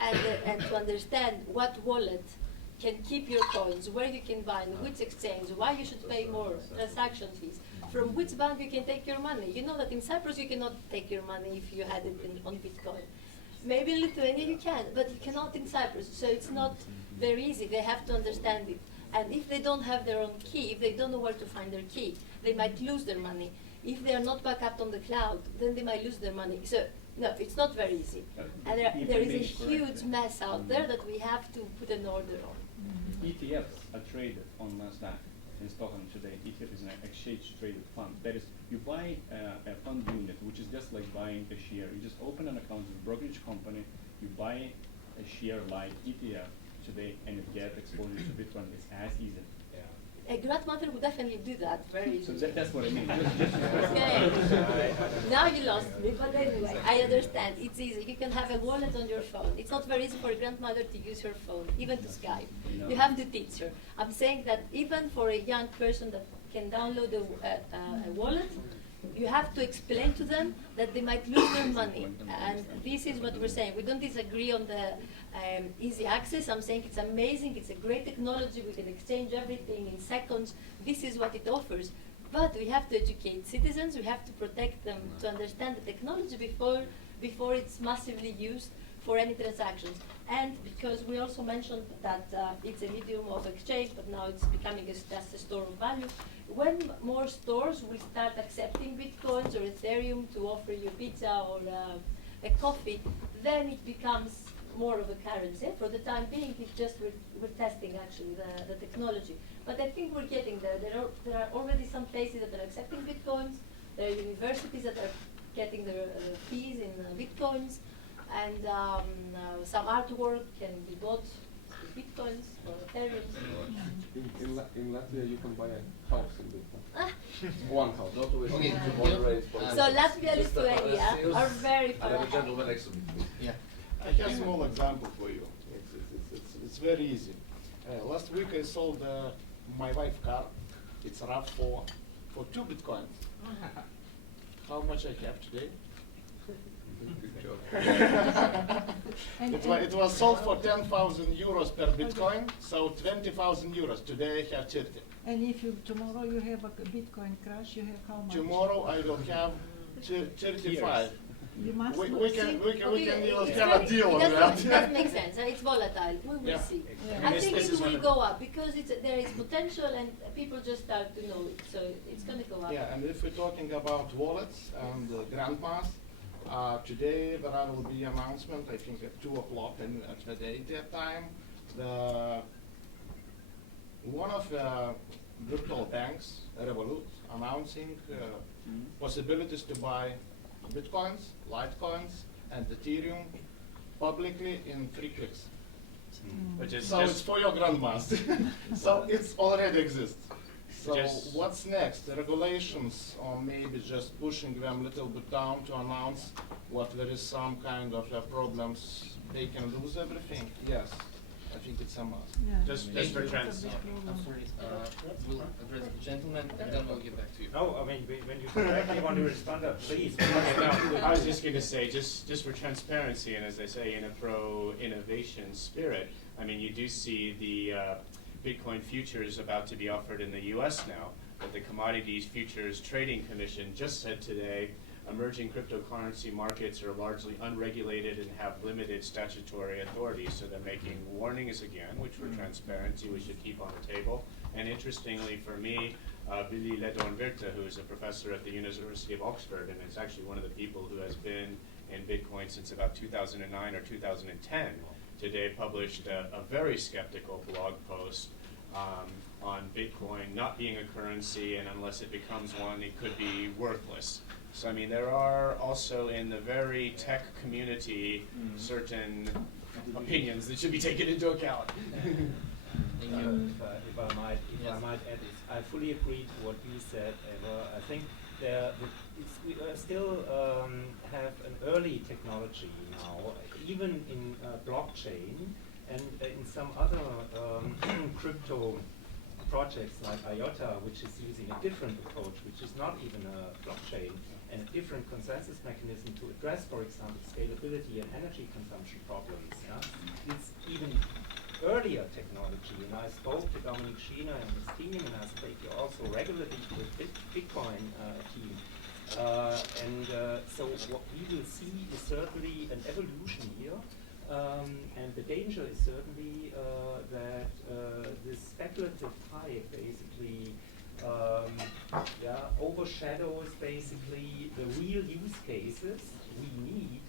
and to understand what wallet can keep your coins, where you can buy, in which exchange, why you should pay more transaction fees, from which bank you can take your money. You know that in Cyprus you cannot take your money if you had it on Bitcoin. Maybe in Lithuania you can, but you cannot in Cyprus. So it's not very easy. They have to understand it. And if they don't have their own key, if they don't know where to find their key, they might lose their money. If they are not back up on the cloud, then they might lose their money. So no, it's not very easy. And there is a huge mess out there that we have to put an order on. ETFs are traded on Nasdaq in Stockholm today. ETF is an exchange-traded fund. That is, you buy a fund unit, which is just like buying a share. You just open an account with a brokerage company, you buy a share like ETF today, and you get exposure to Bitcoin. It's as easy. A grandmother would definitely do that very easily. So that's what I mean. Okay. Now you lost me, but anyway, I understand. It's easy. You can have a wallet on your phone. It's not very easy for a grandmother to use her phone, even to Skype. No. You have to teach her. I'm saying that even for a young person that can download a wallet, you have to explain to them that they might lose their money. And this is what we're saying. We don't disagree on the easy access. I'm saying it's amazing, it's a great technology, we can exchange everything in seconds. This is what it offers. But we have to educate citizens, we have to protect them to understand the technology before it's massively used for any transactions. And because we also mentioned that it's a medium of exchange, but now it's becoming just a store of value. When more stores will start accepting Bitcoins or Ethereum to offer you pizza or a coffee, then it becomes more of a currency. For the time being, it's just we're testing actually the technology. But I think we're getting there. There are already some places that are accepting Bitcoins. There are universities that are getting their fees in Bitcoins. And some artwork can be bought with Bitcoins or Ethereum. In Latvia, you can buy a house in Bitcoin. One house. Not always Okay. to moderate. So Latvia and Lithuania are very I far have a ahead. gentleman next to me. Yeah. I have a small example for you. It's very easy. Last week I sold my wife's car. It's a RAV4 for 2 Bitcoins. How much I have today? Good job. It was sold for 10,000 euros per Bitcoin, so 20,000 euros. Today I have 30. And if you tomorrow you have a Bitcoin crash, you have how much? Tomorrow I will have 35. You must We see. can It's have a deal on it that. doesn't make sense. It's volatile. We will Yeah. see. Yeah. I This- think this it is one will of go up because there is potential and people just start to know it. So it's going to go up. Yeah, and if we're talking about wallets and grandmas, today there will be announcement, I think at 2 o'clock at the India time. One of the virtual banks, Revolut, announcing possibilities to buy Bitcoins, Litecoins, and Ethereum publicly in 3 clicks. Which is So it's just for your grandmas. So it's already exists. So Just- what's next? The regulations, or maybe just pushing them a little bit down to announce what there is some kind of problems, they can lose everything? Yes, I think it's a must. Yeah. just for It's a trans. big problem. I'm sorry. We'll address the gentleman and then we'll get back to you. No, I mean, when you directly want to respond, please. I was just going to say, just for transparency, and as I say, in a pro-innovation spirit, I mean, you do see the Bitcoin futures about to be offered in the U.S. now, but the Commodities Futures Trading Commission just said today, emerging cryptocurrency markets are largely unregulated and have limited statutory authority, so they're making warnings again, which for transparency we should keep on the table. And interestingly for me, Billy Ledon-Virta, who is a professor at the University of Oxford, and is actually one of the people who has been in Bitcoin since about 2009 or 2010, today published a very skeptical blog post on Bitcoin not being a currency, and unless it becomes one, it could be worthless. So I mean, there are also in the very tech community certain opinions that should be taken into account. Thank you. If I might add this, I fully agree to what you said, Eva. I think we still have an early technology now, even in blockchain and in some other crypto projects like IOTA, which is using a different approach, which is not even a blockchain, and a different consensus mechanism to address, for example, scalability and energy consumption problems. Yeah? It's even earlier technology, and I spoke to Dominic Schiener and his team, and I speak also regularly with Bitcoin team. So what we will see is certainly an evolution here, and the danger is certainly that this speculative hype basically overshadows basically the real use cases we need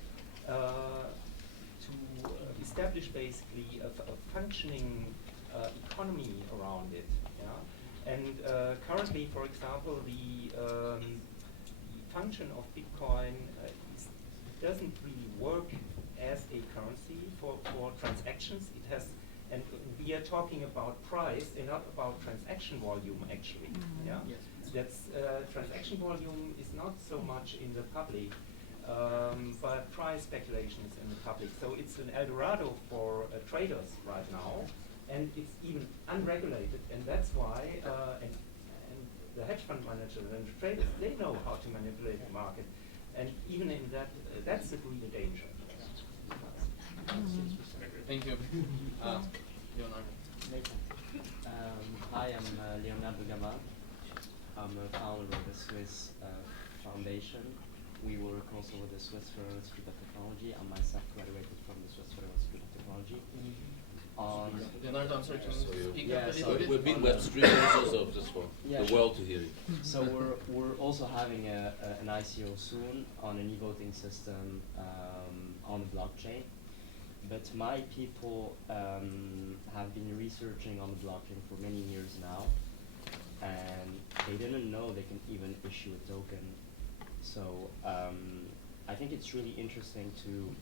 to establish basically a functioning economy around it. Yeah? And currently, for example, the function of Bitcoin doesn't really work as a currency for transactions. It has, and we are talking about price and not about transaction volume actually. Yeah, Yes. that's transaction volume is not so much in the public, but price speculation is in the public. So it's an El Dorado for traders right now, and it's even unregulated, and that's why. And the hedge fund managers and traders, they know how to manipulate the market. And even in that, that's the real danger. Thank you. Leonardo. Hi, I'm Leonardo Gamal. I'm a founder of the Swiss Foundation. We work also with the Swiss Federal Institute of Technology. I myself graduated from the Swiss Federal Institute of Technology. Leonardo, I'm sorry to speak yeah, up a so little bit. We're being web streamed also, just for yeah, the world to hear you. So we're also having an ICO soon on an e-voting system on the blockchain. But my people have been researching on the blockchain for many years now, and they didn't know they can even issue a token. So I think it's really interesting to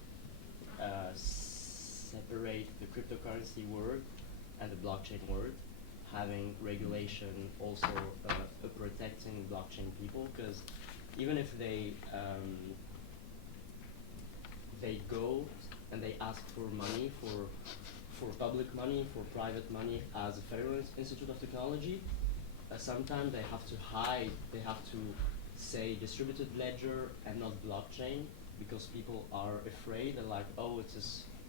separate the cryptocurrency world and the blockchain world, having regulation also protecting blockchain people, because even if they go and they ask for money, for public money, for private money as a Federal Institute of Technology, sometimes they have to hide, they have to say distributed ledger and not blockchain, because people are afraid. They're like, oh, it's a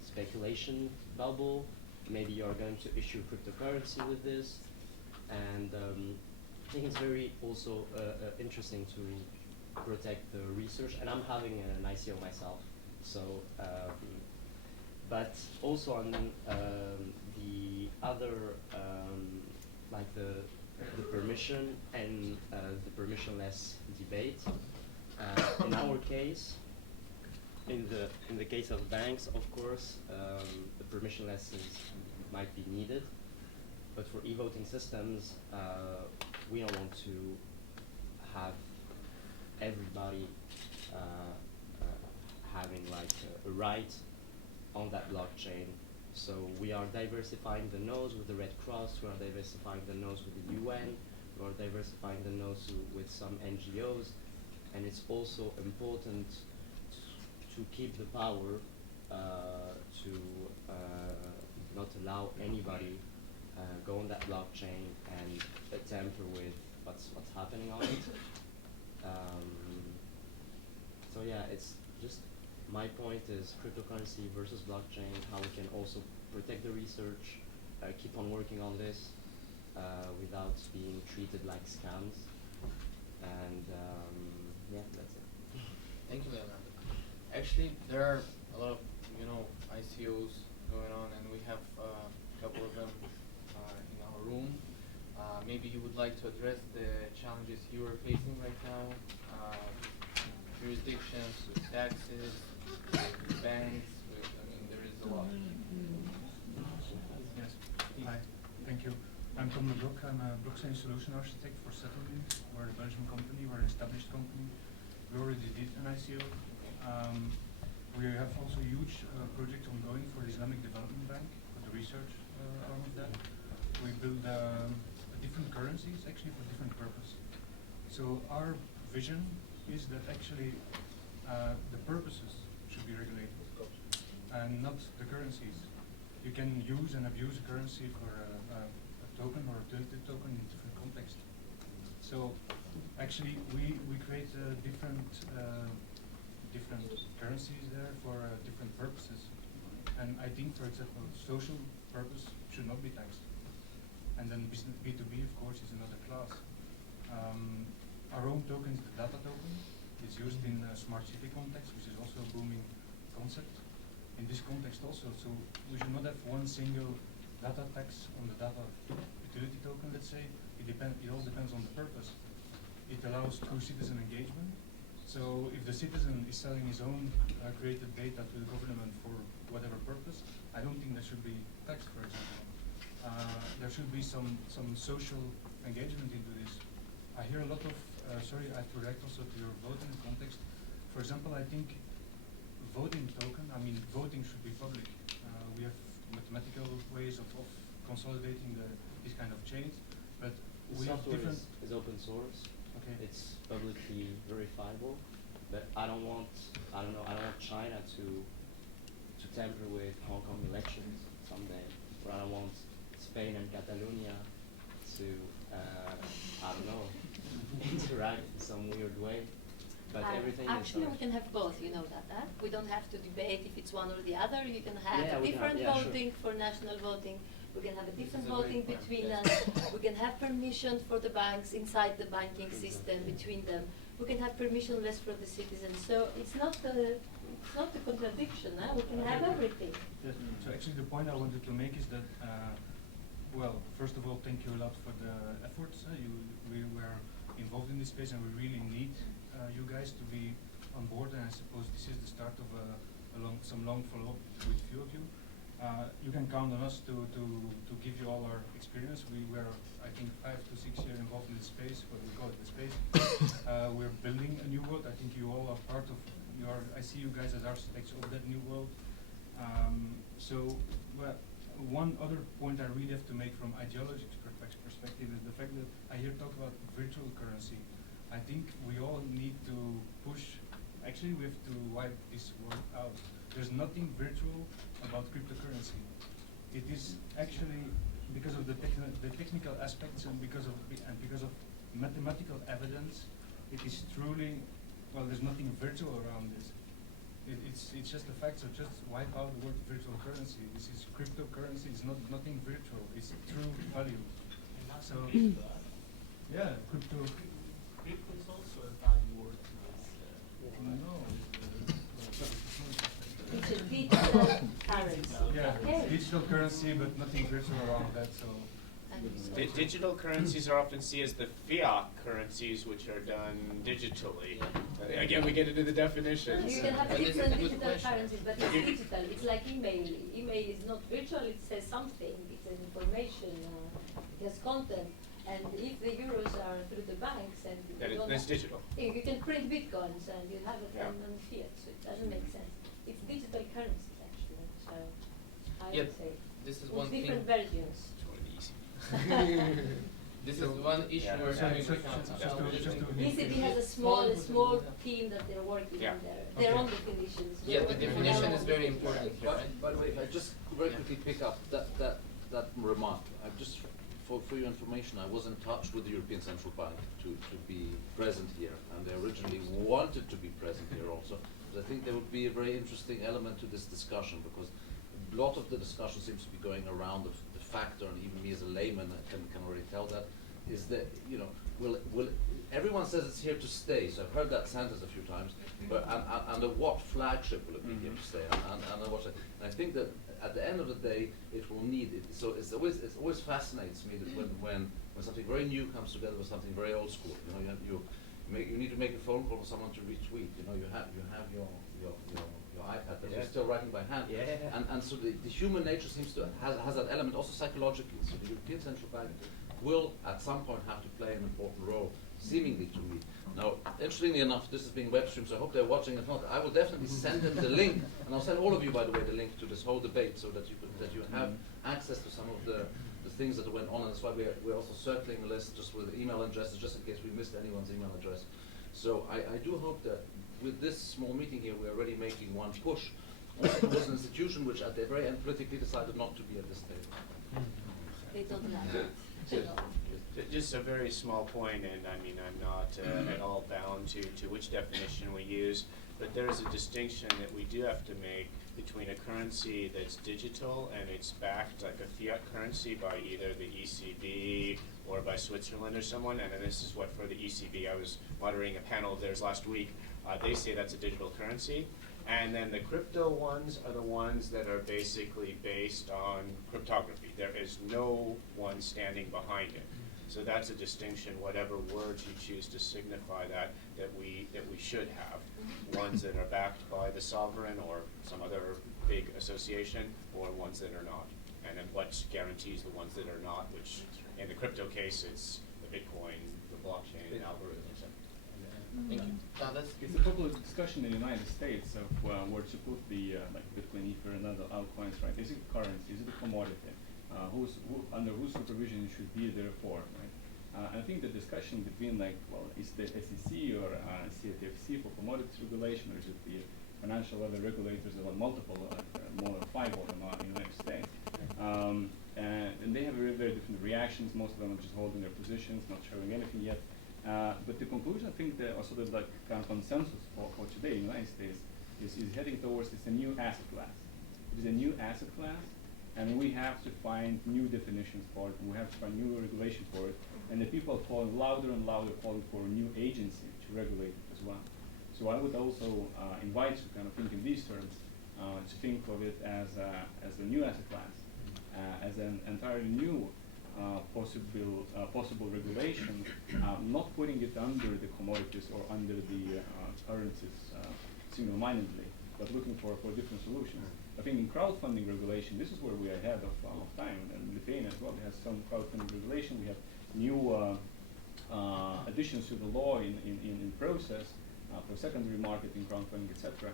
speculation bubble, maybe you're going to issue cryptocurrency with this. And I think it's very also interesting to protect the research, and I'm having an ICO myself. So, but also on the other, like the permission and the permissionless debate. In our case, in the case of banks, of course, the permissionless might be needed. But for e-voting systems, we don't want to have everybody having like a right on that blockchain. So we are diversifying the nodes with the Red Cross, we are diversifying the nodes with the UN, we are diversifying the nodes with some NGOs, and it's also important to keep the power to not allow anybody go on that blockchain and tamper with what's happening on it. So yeah, it's just, my point is cryptocurrency versus blockchain, how we can also protect the research, keep on working on this without being treated like scams. And yeah, that's it. Thank you, Leonardo. Actually, there are a lot of, ICOs going on, and we have a couple of them in our room. Maybe you would like to address the challenges you are facing right now, jurisdictions, with taxes, with banks, there is a lot. Yes. Hi. Thank you. I'm Tom de Broek. I'm a blockchain solution architect for Settlement. We're a Belgian company. We're an established company. We already did an ICO. We have also a huge project ongoing for the Islamic Development Bank, for the research arm of that. We build different currencies actually for different purposes. So our vision is that actually the purposes should be regulated and not the currencies. You can use and abuse a currency for a token or a utility token in different contexts. So actually we create different currencies there for different purposes. And I think, for example, social purpose should not be taxed. And then business B2B, of course, is another class. Our own token is the data token. It's used in a smart city context, which is also a booming concept. In this context also, so we should not have one single data tax on the data utility token, let's say. It all depends on the purpose. It allows true citizen engagement. So if the citizen is selling his own created data to the government for whatever purpose, I don't think that should be taxed, for example. There should be some social engagement into this. I hear a lot of, sorry, I have to react also to your voting context. For example, I think voting token, voting should be public. We have mathematical ways of consolidating these kind of chains, but The we have software different. is open source. Okay. It's publicly verifiable, but I don't want China to tamper with Hong Kong elections someday, or I don't want Spain and Catalonia to, I don't know, interact in some weird way. But everything actually, is we can have both. You know that, huh? We don't have to debate if it's one or the other. You can have Yeah, we can different have- yeah, voting for national voting. We can have a different is a great voting point, between yes. us. We can have permission for the banks inside the banking system between them. We can have permissionless for the citizens. So it's not a contradiction. Huh? We can have everything. Yes. So actually, the point I wanted to make is that, well, first of all, thank you a lot for the efforts. We were involved in this space, and we really need you guys to be on board. And I suppose this is the start of some long follow-up with a few of you. You can count on us to give you all our experience. We were, I think, 5 to 6 years involved in this space, what we call it the space. We're building a new world. I think you all are part of, I see you guys as architects of that new world. Well, one other point I really have to make from ideological perspective is the fact that I hear talk about virtual currency. I think we all need to push, actually we have to wipe this world out. There's nothing virtual about cryptocurrency. It is actually, because of the technical aspects and because of mathematical evidence, it is truly, well, there's nothing virtual around this. It's just a fact, so just wipe out the word virtual currency. This is cryptocurrency, it's nothing virtual, it's true value. So, yeah, crypto. Crypto is also a bad word. No. It's a digital currency. Yeah, Okay. digital currency, but nothing virtual around that, so. Digital currencies are often seen as the fiat currencies, which are done digitally. Again, we get into the definitions. You can have But this is a different good digital question. currencies, but it's digital. It's like email. Email is not virtual, it says something. It's an information, it has content. And if the euros are through the banks and you Then don't it's have- digital. You can print bitcoins and you have it Yeah. on fiat, so it doesn't make sense. It's digital currencies actually, so I Yep. would say. This is with one thing. different versions. It's one of the easy. This is one issue Yeah. we're having Just with to- council. just to- ECB has a small team that they're working Yeah. on their own definitions. Yeah, the So definition now- is very important. By the way, if I just very quickly pick up that remark, I've just, for your information, I was in touch with the European Central Bank to be present here, and they originally wanted to be present here also, because I think there would be a very interesting element to this discussion, because a lot of the discussion seems to be going around the factor, and even me as a layman can already tell that, is that, will everyone says it's here to stay, so I've heard that sentence a few times, but under what flagship will it be here to stay? And I think that at the end of the day, it will need it. So it always fascinates me that when something very new comes together with something very old school. You need to make a phone call to someone to retweet. You have your iPad that you're still writing by hand. Yeah. And so the human nature seems to has that element also psychologically. So the European Central Bank will at some point have to play an important role, seemingly to me. Now, interestingly enough, this is being web streamed, so I hope they're watching. If not, I will definitely send them the link, and I'll send all of you, by the way, the link to this whole debate, so that you have access to some of the things that went on. And that's why we're also circling the list just with email addresses, just in case we missed anyone's email address. So I do hope that with this small meeting here, we're already making one push towards an institution which at the very end politically decided not to be at this table. They don't like it. Just a very small point, and I mean, I'm not at all bound to which definition we use, but there is a distinction that we do have to make between a currency that's digital and it's backed like a fiat currency by either the ECB or by Switzerland or someone, and then this is what for the ECB, I was moderating a panel of theirs last week, they say that's a digital currency. And then the crypto ones are the ones that are basically based on cryptography. There is no one standing behind it. So that's a distinction, whatever words you choose to signify that we should have. Ones that are backed by the sovereign or some other big association, or ones that are not. And then what guarantees the ones that are not, which in the crypto case, it's the Bitcoin, the blockchain, and algorithms. Thank you. Tadas? It's a popular discussion in the United States of where to put the like Bitcoin, Ether, and other altcoins, right? Is it currency? Is it a commodity? Under whose supervision it should be therefore, right? I think the discussion between is the SEC or CFTC for commodities regulation, or is it the financial level regulators? There are multiple, more than 5 of them are in the United States. And they have very, very different reactions. Most of them are just holding their positions, not showing anything yet. But the conclusion, I think, or sort of like kind of consensus for today in the United States is heading towards it's a new asset class. It is a new asset class, and we have to find new definitions for it, and we have to find new regulation for it. And the people are calling louder and louder, calling for a new agency to regulate it as well. So I would also invite you to kind of think in these terms, to think of it as a new asset class, as an entirely new possible regulation, not putting it under the commodities or under the currencies single-mindedly, but looking for different solutions. I think in crowdfunding regulation, this is where we are ahead of time, and Lithuania as well has some crowdfunding regulation. We have new additions to the law in process for secondary marketing, crowdfunding, etc.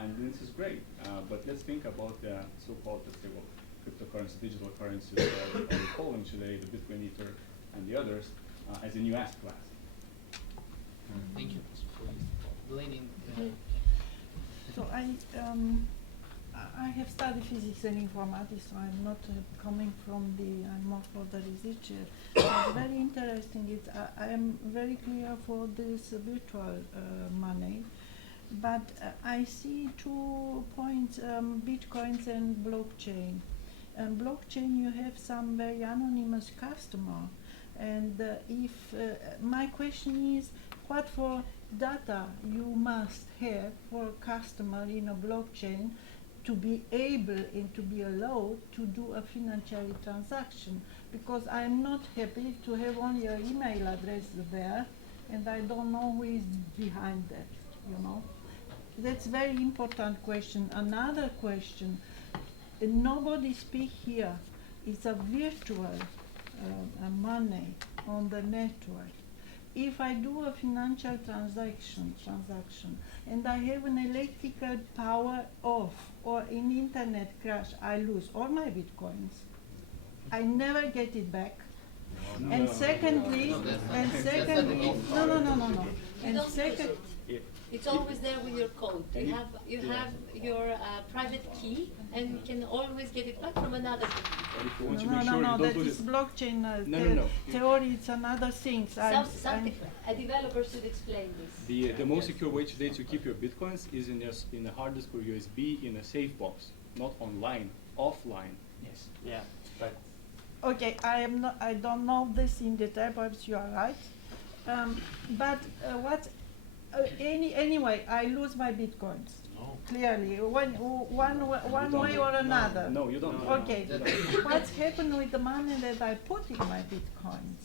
And this is great, but let's think about the so-called, let's say, well, cryptocurrency, digital currencies that we're following today, the Bitcoin Ether and the others, as a new asset class. Thank you. Delaney, So I have studied physics and informatics, so I'm not coming from I'm more for the research. It's very interesting. I am very clear for this virtual money, but I see 2 points, Bitcoins and blockchain. And blockchain, you have some very anonymous customer, and if my question is, what for data you must have for a customer in a blockchain to be able and to be allowed to do a financial transaction? Because I'm not happy to have only your email address there, and I don't know who is behind that, you know. That's very important question. Another question, nobody speak here, it's a virtual money on the network. If I do a financial transaction, and I have an electrical power off or an internet crash, I lose all my bitcoins. I never get it back. No. And secondly, You don't use it. It's always there with your code. You have your private key, and you can always get it back from another computer. No, that is blockchain theory. It's another thing. A developer should explain this. The most secure way today to keep your bitcoins is in a hard disk or USB in a safe box, not online, offline. Yes. Yeah. But okay, I don't know this in detail. Perhaps you are right. Anyway, I lose my bitcoins. No. Clearly, one way or another. No, you don't. Okay. What's happened with the money that I put in my bitcoins?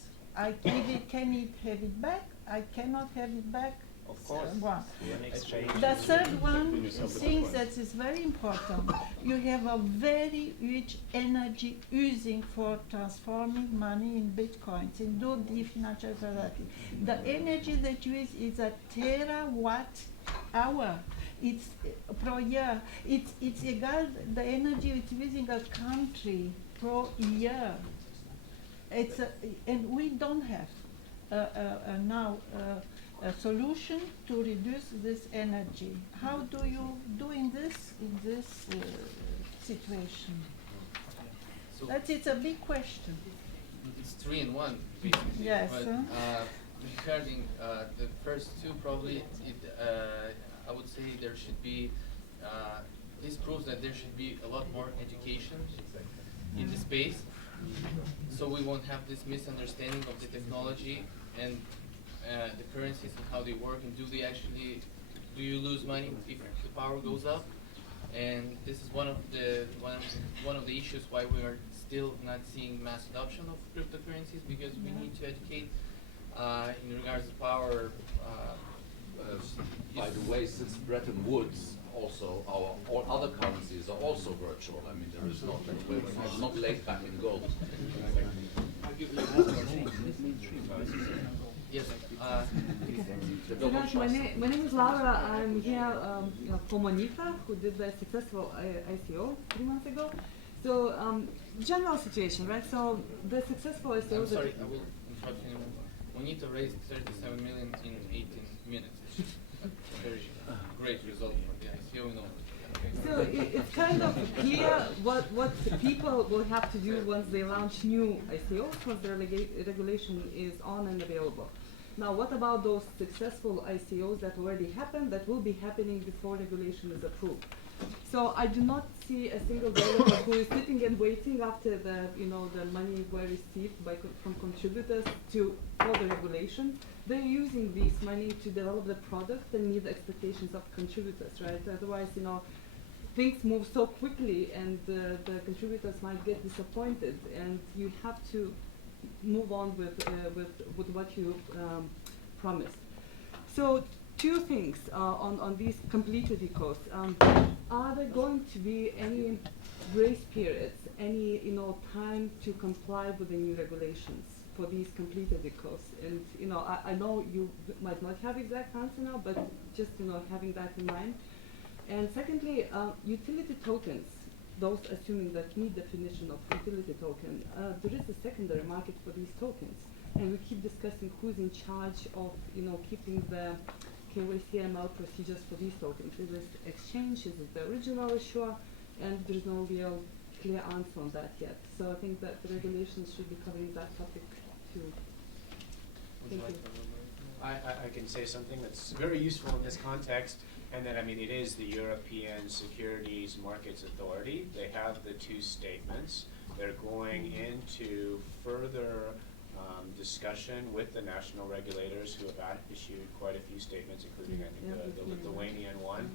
Can it have it back? I cannot have it back. of course, The third one, thing that is very important, you have a very huge energy using for transforming money in bitcoins and do the financial transaction. The energy that you use is a terawatt hour. It's per year. It's equal the energy it's using a country per year. And we don't have now a solution to reduce this energy. How do you do in this situation? So It's a big question. it's 3 in 1, basically. Yes. But regarding the first two, probably, I would say there should be. This proves that there should be a lot more education in the space, so we won't have this misunderstanding of the technology and the currencies and how they work, and do you lose money if the power goes up? And this is one of the issues why we are still not seeing mass adoption of cryptocurrencies, because we need to educate in regards to power. By the way, since Bretton Woods, also all other currencies are also virtual. I mean, there is it's not laid back in gold. Yes. My name is Laura. I'm here for Monica, who did the successful ICO 3 months ago. So, general situation, right? So, the successful ICO. I'm sorry, I will interrupt you. Monita raised 37 million in 18 minutes. It's a very great result for the ICO in all. So it's kind of clear what the people will have to do once they launch new ICOs, once the regulation is on and available. Now, what about those successful ICOs that already happened, that will be happening before regulation is approved? So I do not see a single developer who is sitting and waiting after the, the money were received from contributors for the regulation. They're using this money to develop the product and meet the expectations of contributors, right? Otherwise, things move so quickly and the contributors might get disappointed, and you have to move on with what you promised. So two things on these completed ECOs. Are there going to be any grace periods, any time to comply with the new regulations for these completed ECOs? And I know you might not have exact answer now, but just having that in mind. And secondly, utility tokens, those assuming that meet definition of utility token, there is a secondary market for these tokens, and we keep discussing who's in charge of keeping the KYC/ML procedures for these tokens. Is it exchange? Is it the original issuer? And there's no real clear answer on that yet. So I think that the regulations should be covering that topic too. Thank you. I can say something that's very useful in this context, and that, it is the European Securities Markets Authority. They have the two statements. They're going into further discussion with the national regulators who have issued quite a few statements, including, I think, the Lithuanian one.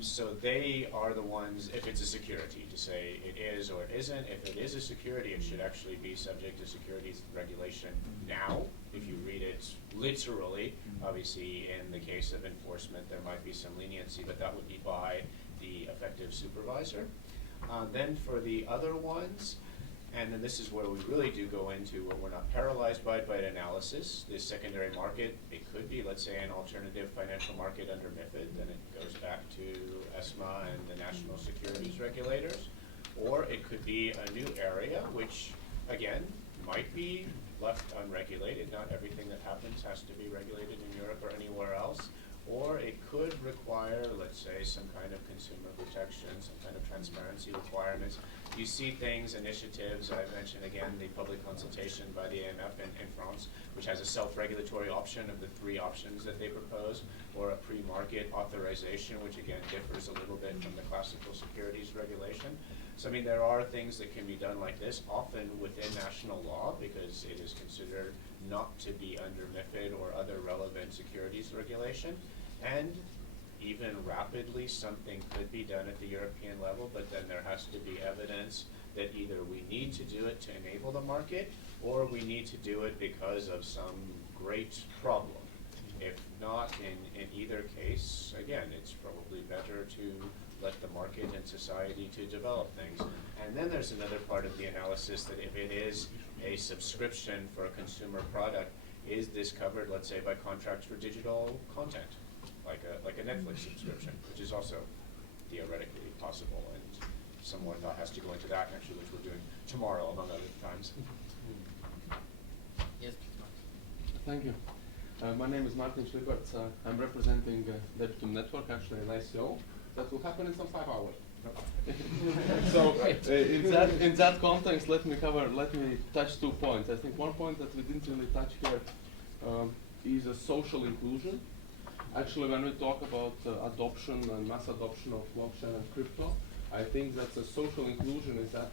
So they are the ones, if it's a security, to say it is or it isn't. If it is a security, it should actually be subject to securities regulation now. If you read it literally, obviously in the case of enforcement, there might be some leniency, but that would be by the effective supervisor. Then for the other ones, and then this is where we really do go into where we're not paralyzed by analysis. This secondary market, it could be, let's say, an alternative financial market under MiFID, then it goes back to ESMA and the national securities regulators. Or it could be a new area, which, again, might be left unregulated. Not everything that happens has to be regulated in Europe or anywhere else. Or it could require, let's say, some kind of consumer protection, some kind of transparency requirements. You see things, initiatives, I mentioned again the public consultation by the AMF in France, which has a self-regulatory option of the three options that they propose, or a pre-market authorization, which again differs a little bit from the classical securities regulation. So there are things that can be done like this, often within national law, because it is considered not to be under MiFID or other relevant securities regulation. And even rapidly, something could be done at the European level, but then there has to be evidence that either we need to do it to enable the market, or we need to do it because of some great problem. If not, in either case, again, it's probably better to let the market and society to develop things. And then there's another part of the analysis that if it is a subscription for a consumer product, is this covered, let's say, by contracts for digital content, like a Netflix subscription, which is also theoretically possible, and some more thought has to go into that, actually, which we're doing tomorrow, among other times. Yes, please, Mark. Thank you. My name is Martin Liberts. I'm representing Debitum Network, actually an ICO that will happen in some 5 hours. So in that context, let me touch 2 points. I think one point that we didn't really touch here is a social inclusion. Actually, when we talk about adoption and mass adoption of blockchain and crypto, I think that the social inclusion is that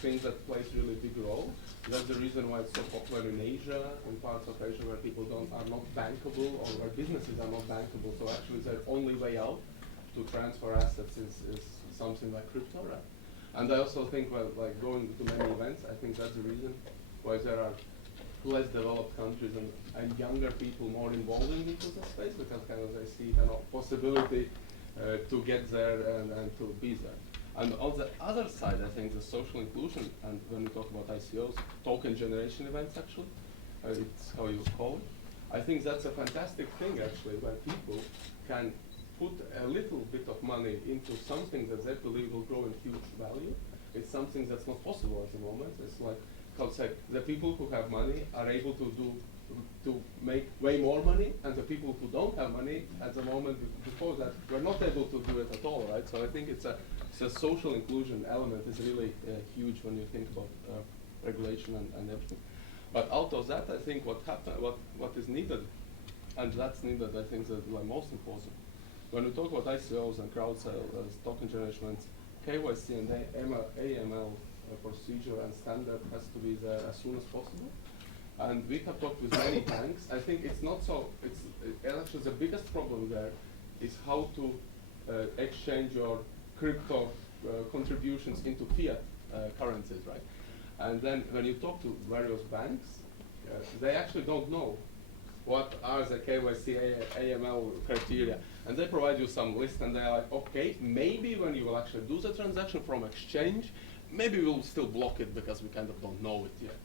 thing that plays really big role. That's the reason why it's so popular in Asia, in parts of Asia where people are not bankable, or where businesses are not bankable. So actually, their only way out to transfer assets is something like crypto, right? And I also think, well, like going to many events, I think that's the reason why there are less developed countries and younger people more involved into the space, because kind of they see kind of possibility to get there and to be there. And on the other side, I think the social inclusion, and when we talk about ICOs, token generation events actually, it's how you call it. I think that's a fantastic thing actually, where people can put a little bit of money into something that they believe will grow in huge value. It's something that's not possible at the moment. It's like, how to say, the people who have money are able to make way more money, and the people who don't have money at the moment before that were not able to do it at all, right? So I think it's a social inclusion element is really huge when you think about regulation and everything. But out of that, I think what is needed, and that's needed, I think that the most important. When we talk about ICOs and crowd sale, token generation, KYC and AML procedure and standard has to be there as soon as possible. And we have talked with many banks. I think it's not so, actually the biggest problem there is how to exchange your crypto contributions into fiat currencies, right? And then when you talk to various banks, they actually don't know what are the KYC, AML criteria. And they provide you some list and they're like, okay, maybe when you will actually do the transaction from exchange, maybe we'll still block it because we kind of don't know it yet.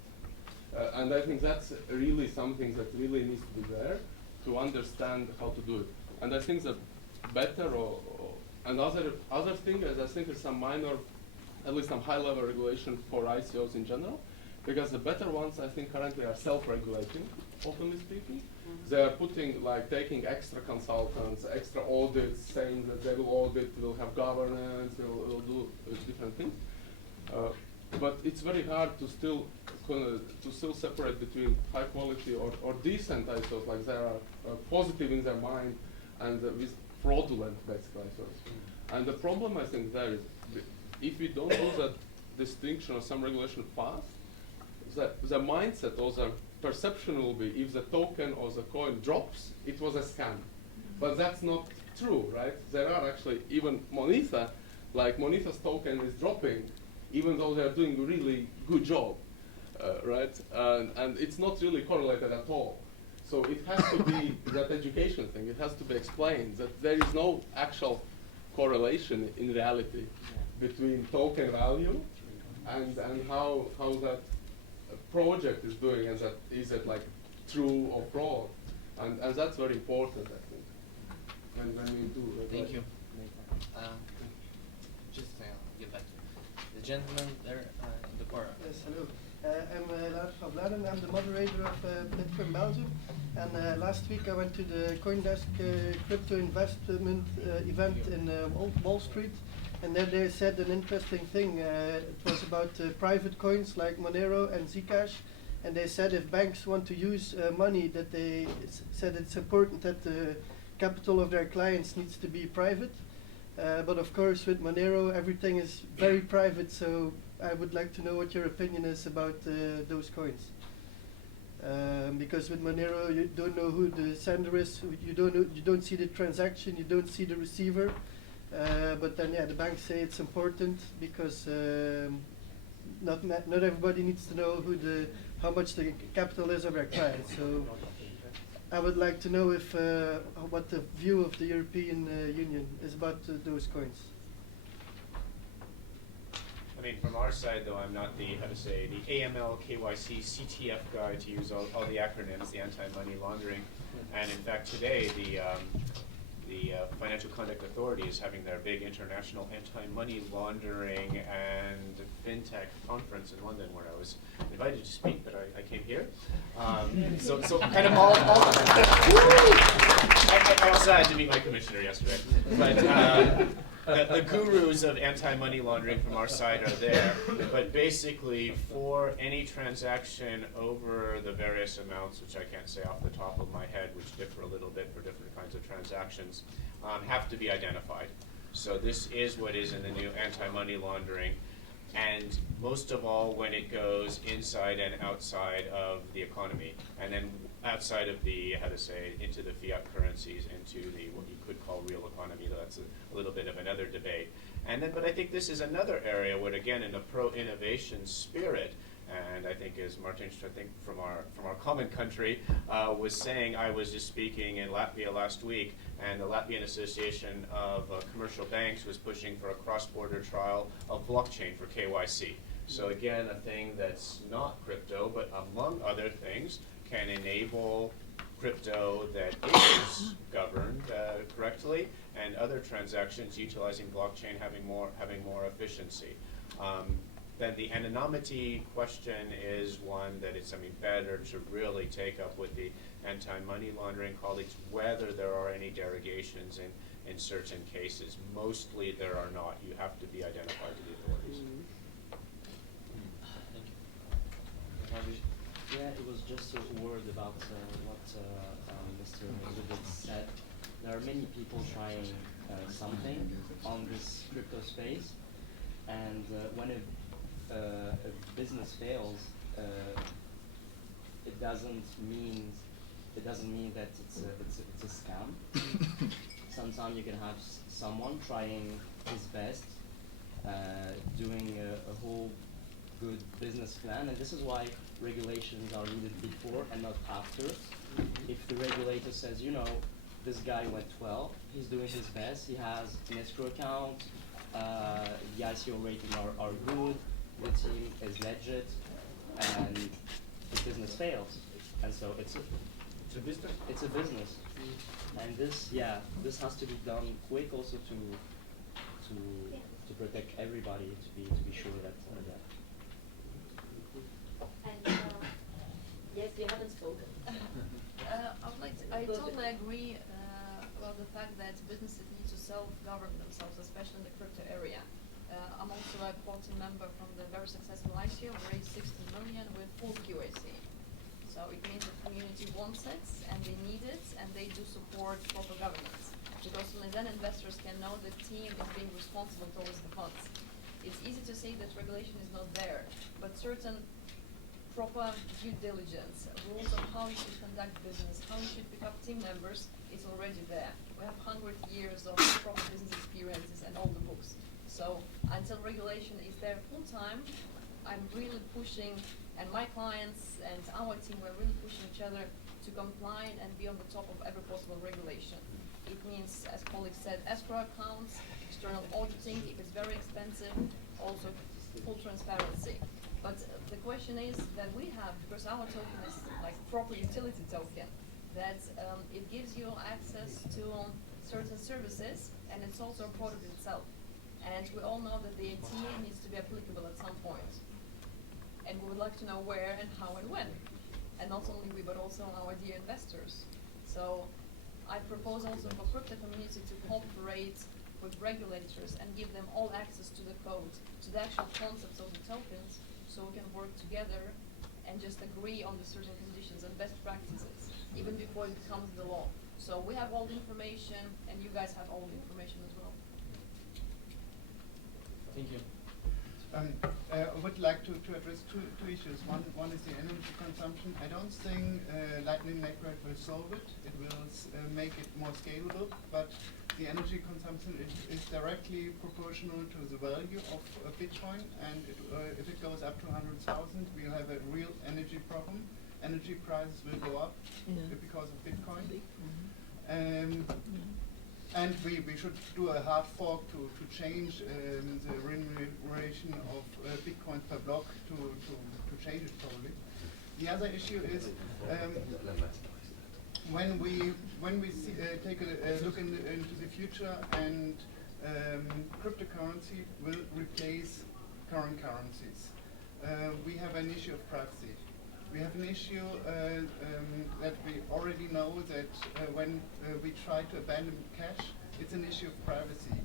And I think that's really something that really needs to be there to understand how to do it. And I think that better another thing is I think is some minor, at least some high-level regulation for ICOs in general, because the better ones I think currently are self-regulating, openly speaking. They are taking extra consultants, extra audits, saying that they will audit, will have governance, will do different things. But it's very hard to still separate between high quality or decent ICOs, like they are positive in their mind, and with fraudulent basically ICOs. And the problem I think there is, if we don't do that distinction or some regulation fast, the mindset or the perception will be if the token or the coin drops, it was a scam. But that's not true, right? There are actually even Monetha, like Monetha's token is dropping, even though they're doing a really good job, right? And it's not really correlated at all. So it has to be that education thing. It has to be explained that there is no actual correlation in reality between token value and how that project is doing, and that is it like true or fraud, and that's very important, I think. When we do. Thank you. Just get back to the gentleman there in the corner. Yes, hello. I'm Raf Ganseman. I'm the moderator of Bitcoin Belgium. And last week I went to the CoinDesk crypto investment event in Wall Street. And there they said an interesting thing. It was about private coins like Monero and Zcash. And they said if banks want to use money, that they said it's important that the capital of their clients needs to be private. But of course with Monero everything is very private, so I would like to know what your opinion is about those coins. Because with Monero you don't know who the sender is, you don't see the transaction, you don't see the receiver. But then, the banks say it's important because not everybody needs to know how much the capital is of their client. So I would like to know if what the view of the European Union is about those coins. I mean, from our side, though, I'm not the AML, KYC, CTF guy, to use all the acronyms, the anti-money laundering. And in fact, today, the Financial Conduct Authority is having their big international anti-money laundering and fintech conference in London, where I was invited to speak, but I came here. So kind of all I also had to meet my commissioner yesterday. But the gurus of anti-money laundering from our side are there. But basically, for any transaction over the various amounts, which I can't say off the top of my head, which differ a little bit for different kinds of transactions, have to be identified. So this is what is in the new anti-money laundering. And most of all, when it goes inside and outside of the economy, and then outside of the, into the fiat currencies, into the what you could call real economy. That's a little bit of another debate. And then, but I think this is another area where, again, in a pro-innovation spirit, and I think as Martin, from our common country, was saying, I was just speaking in Latvia last week, and the Latvian Association of Commercial Banks was pushing for a cross-border trial of blockchain for KYC. So again, a thing that's not crypto, but among other things, can enable crypto that is governed correctly, and other transactions utilizing blockchain having more efficiency. Then the anonymity question is one that it's better to really take up with the anti-money laundering colleagues, whether there are any derogations in certain cases. Mostly there are not. You have to be identified to the authorities. Yeah, it was just a word about what Mr. Liberts said. There are many people trying something on this crypto space, and when a business fails, it doesn't mean that it's a scam. Sometimes you can have someone trying his best, doing a whole good business plan, and this is why regulations are needed before and not after. If the regulator says, you know, this guy went well, he's doing his best, he has an escrow account, the ICO ratings are good, the team is legit, and the business fails. And so it's a business. It's a business. And this has to be done quick also to protect everybody, to be sure that And yes, you haven't spoken. I totally agree about the fact that businesses need to self-govern themselves, especially in the crypto area. I'm also a quality member from the very successful ICO, raised 16 million with full QAC. So it means the community wants it, and they need it, and they do support proper governance. Because only then investors can know the team is being responsible towards the funds. It's easy to say that regulation is not there, but certain proper due diligence, rules on how you should conduct business, how you should pick up team members, is already there. We have 100 years of proper business experiences and all the books. So until regulation is there full time, I'm really pushing, and my clients and our team, we're really pushing each other to comply and be on the top of every possible regulation. It means, as colleagues said, escrow accounts, external auditing, if it's very expensive, also full transparency. But the question is that we have, because our token is like proper utility token, that it gives you access to certain services, and it's also a product itself. And we all know that the ATA needs to be applicable at some point. And we would like to know where and how and when. And not only we, but also our dear investors. So I propose also for crypto community to cooperate with regulators and give them all access to the code, to the actual concepts of the tokens, so we can work together and just agree on the certain conditions and best practices, even before it becomes the law. So we have all the information, and you guys have all the information as well. Thank you. I would like to address two issues. One is the energy consumption. I don't think Lightning Network will solve it. It will make it more scalable, but the energy consumption is directly proportional to the value of Bitcoin, and if it goes up to 100,000, we'll have a real energy problem. Energy prices will go up because of Bitcoin. And we should do a hard fork to change the remuneration of Bitcoin per block to change it probably. The other issue is when we take a look into the future, and cryptocurrency will replace current currencies. We have an issue of privacy. We have an issue that we already know that when we try to abandon cash, it's an issue of privacy.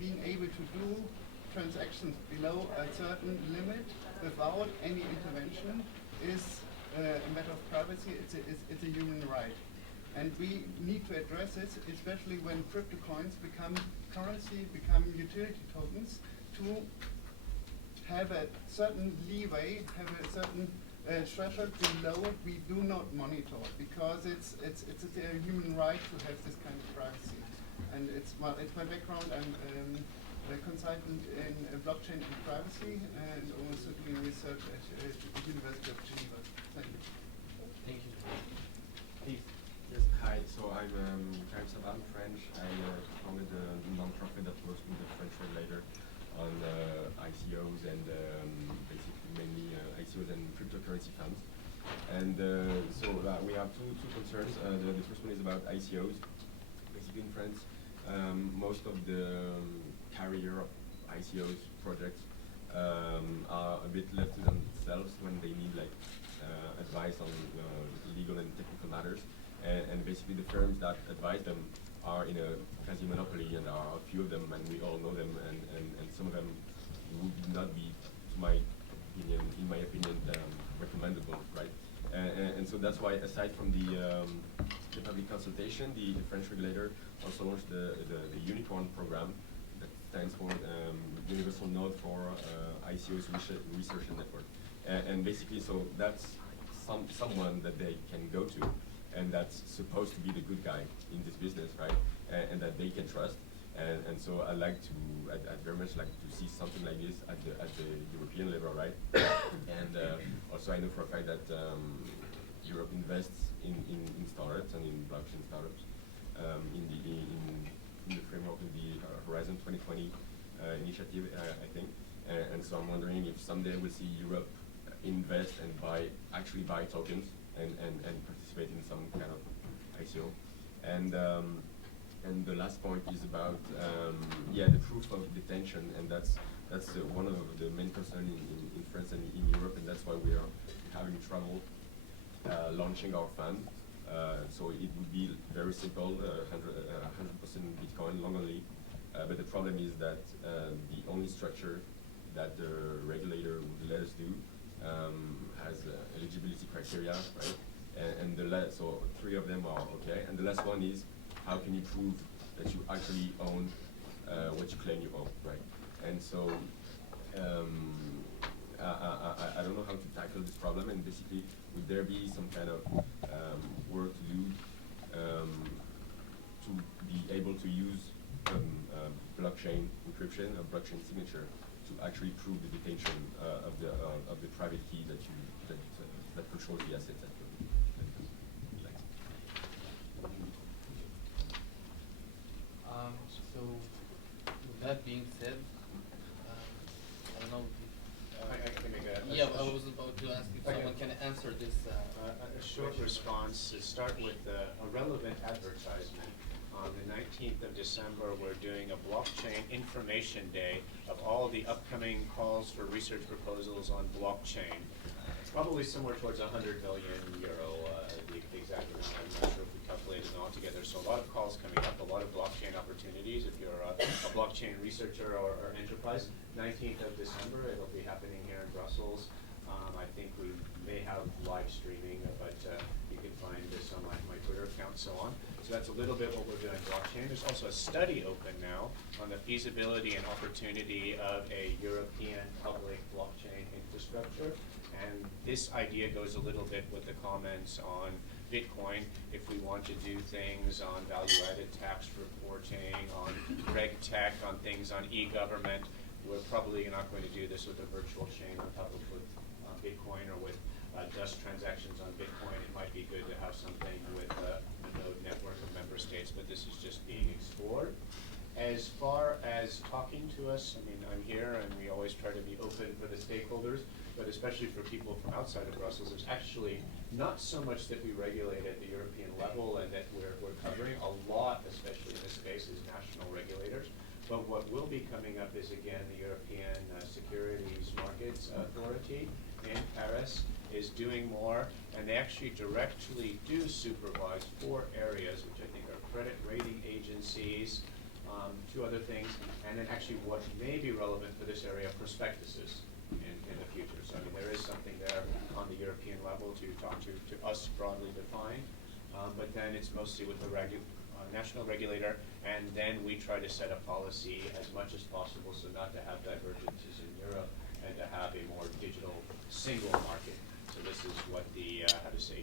Being able to do transactions below a certain limit without any intervention is a matter of privacy. It's a human right. And we need to address this, especially when crypto coins become currency, become utility tokens, to have a certain leeway, have a certain threshold below it we do not monitor, because it's a human right to have this kind of privacy. And it's my background. I'm a consultant in blockchain and privacy, and also doing research at the University of Geneva. Thank you. Thank you. Please. Yes, hi. So I'm Karim Savan, French. I founded a non-profit that works with the French regulator on ICOs and basically mainly ICOs and cryptocurrency funds. And so we have two concerns. The first one is about ICOs. Basically in France, most of the carrier of ICOs projects are a bit left to themselves when they need like advice on legal and technical matters. And basically the firms that advise them are in a quasi-monopoly, and there are a few of them, and we all know them, and some of them would not be, to my my opinion, recommendable, right? And so that's why, aside from the public consultation, the French regulator also launched the Unicorn program that stands for Universal Node for ICOs Research and Network. And basically, so that's someone that they can go to, and that's supposed to be the good guy in this business, right? And that they can trust. And so I'd very much like to see something like this at the European level, right? And also I know for a fact that Europe invests in startups and in blockchain startups in the framework of the Horizon 2020 initiative, I think. And so I'm wondering if someday we'll see Europe invest and actually buy tokens and participate in some kind of ICO. And the last point is about the proof of detention, and that's one of the main concerns in France and in Europe, and that's why we are having trouble launching our fund. So it would be very simple, 100% Bitcoin long only, but the problem is that the only structure that the regulator would let us do has eligibility criteria, right? And so 3 of them are okay, and the last one is, how can you prove that you actually own what you claim you own, right? And so I don't know how to tackle this problem, and basically, would there be some kind of work to do to be able to use blockchain encryption or blockchain signature to actually prove the detention of the private key that controls the assets at your So, with that being said, I don't know if I can make a yeah, I was about to ask if someone can answer this. A short response to start with a relevant advertisement. On the 19th of December, we're doing a blockchain information day of all the upcoming calls for research proposals on blockchain. It's probably somewhere towards 100 million euro, the exact amount. I'm not sure if we calculated it all together. So a lot of calls coming up, a lot of blockchain opportunities. If you're a blockchain researcher or enterprise, 19th of December, it'll be happening here in Brussels. I think we may have live streaming, but you can find this on my Twitter account and so on. So that's a little bit what we're doing blockchain. There's also a study open now on the feasibility and opportunity of a European public blockchain infrastructure. And this idea goes a little bit with the comments on Bitcoin. If we want to do things on value-added tax reporting, on reg tech, on things on e-government, we're probably not going to do this with a virtual chain on top of Bitcoin or with Dust transactions on Bitcoin. It might be good to have something with a node network of member states, but this is just being explored. As far as talking to us, I mean, I'm here and we always try to be open for the stakeholders, but especially for people from outside of Brussels, it's actually not so much that we regulate at the European level and that we're covering. A lot, especially in this space, is national regulators. But what will be coming up is, again, the European Securities Markets Authority in Paris is doing more, and they actually directly do supervise 4 areas, which I think are credit rating agencies, 2 other things, and then actually what may be relevant for this area, prospectuses in the future. So I mean, there is something there on the European level to talk to us broadly defined, but then it's mostly with the national regulator, and then we try to set a policy as much as possible so not to have divergences in Europe and to have a more digital single market. So this is what the,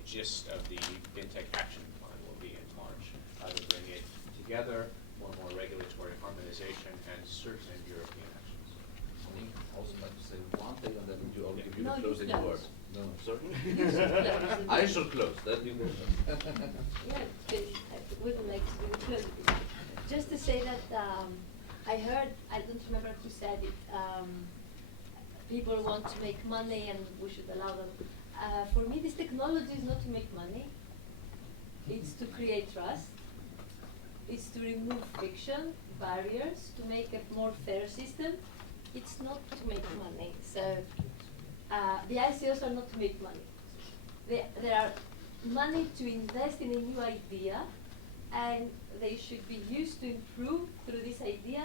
gist of the FinTech Action Plan will be in March, how to bring it together for more regulatory harmonization and certain European actions. I think also like to say one thing and then I'll give you No, the you closing close. word. No, sorry? You should close. I should close, that you know. Yeah, I wouldn't like to do it close. Just to say that I heard, I don't remember who said it, people want to make money and we should allow them. For me, this technology is not to make money. It's to create trust. It's to remove friction, barriers, to make a more fair system. It's not to make money. So the ICOs are not to make money. They are money to invest in a new idea, and they should be used to improve through this idea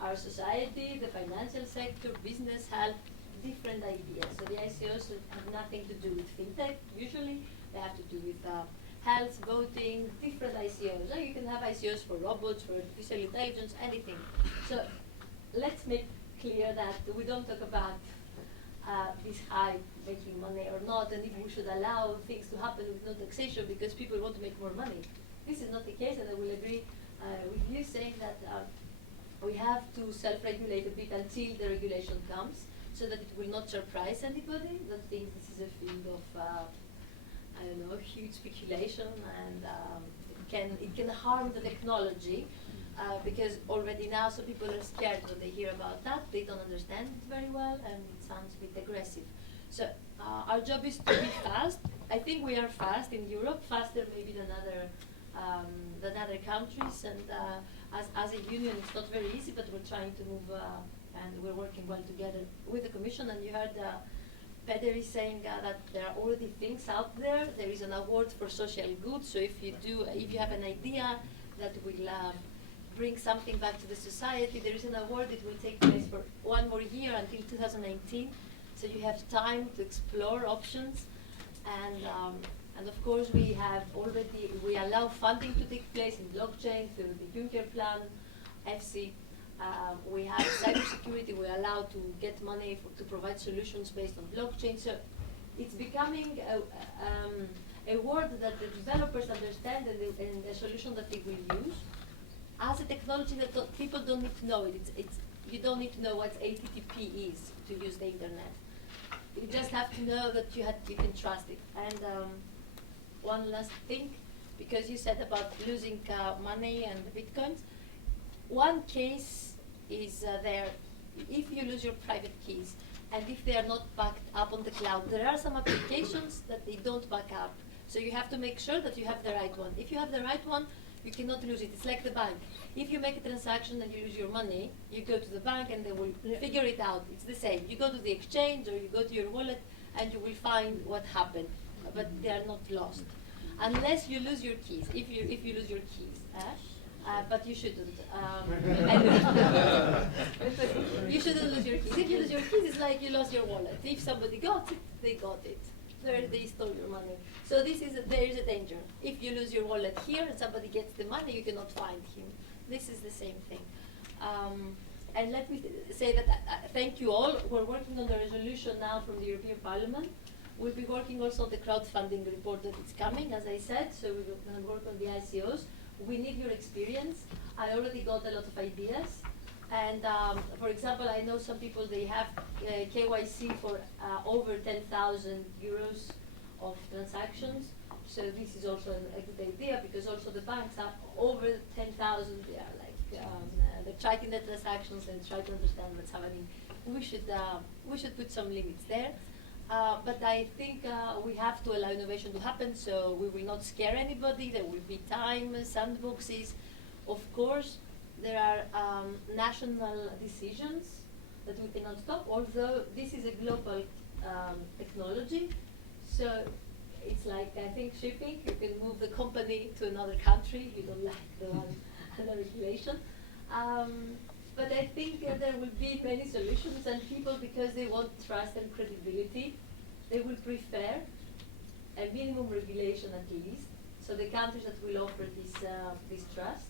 our society, the financial sector, business, health, different ideas. So the ICOs have nothing to do with fintech. Usually, they have to do with health, voting, different ICOs. You can have ICOs for robots, for artificial intelligence, anything. So let's make clear that we don't talk about this Hive making money or not, and if we should allow things to happen with no taxation because people want to make more money. This is not the case, and I will agree with you saying that we have to self-regulate a bit until the regulation comes, so that it will not surprise anybody that thinks this is a field of, I don't know, huge speculation, and it can harm the technology. Because already now some people are scared when they hear about that. They don't understand it very well, and it sounds a bit aggressive. So our job is to be fast. I think we are fast in Europe, faster maybe than other countries. And as a union, it's not very easy, but we're trying to move, and we're working well together with the Commission. And you heard Peteris saying that there are already things out there. There is an award for social good. So if you have an idea that will bring something back to the society, there is an award that will take place for 1 more year until 2019. So you have time to explore options. And of course, we allow funding to take place in blockchain through the Juncker plan, FC. We have cybersecurity. We allow to get money to provide solutions based on blockchain. So it's becoming a word that the developers understand and the solution that they will use. As a technology that people don't need to know it. You don't need to know what HTTP is to use the internet. You just have to know that you can trust it. And one last thing, because you said about losing money and bitcoins. One case is there, if you lose your private keys, and if they are not backed up on the cloud, there are some applications that they don't back up. So you have to make sure that you have the right one. If you have the right one, you cannot lose it. It's like the bank. If you make a transaction and you lose your money, you go to the bank and they will figure it out. It's the same. You go to the exchange or you go to your wallet and you will find what happened. But they are not lost. Unless you lose your keys. If you lose your keys. But you shouldn't. You shouldn't lose your keys. If you lose your keys, it's like you lost your wallet. If somebody got it, they got it. They stole your money. So there is a danger. If you lose your wallet here and somebody gets the money, you cannot find him. This is the same thing. And let me say that thank you all. We're working on the resolution now from the European Parliament. We'll be working also on the crowdfunding report that is coming, as I said. So we're going to work on the ICOs. We need your experience. I already got a lot of ideas. And for example, I know some people, they have KYC for over 10,000 euros of transactions. So this is also a good idea because also the banks are over 10,000. They are like they're tracking the transactions and try to understand what's happening. We should put some limits there. But I think we have to allow innovation to happen. So we will not scare anybody. There will be time sandboxes, of course. There are national decisions that we cannot stop, although this is a global technology. So it's like, I think, shipping. You can move the company to another country. You don't like the one under regulation. But I think there will be many solutions, and people, because they want trust and credibility, they will prefer a minimum regulation at least. So the countries that will offer this trust.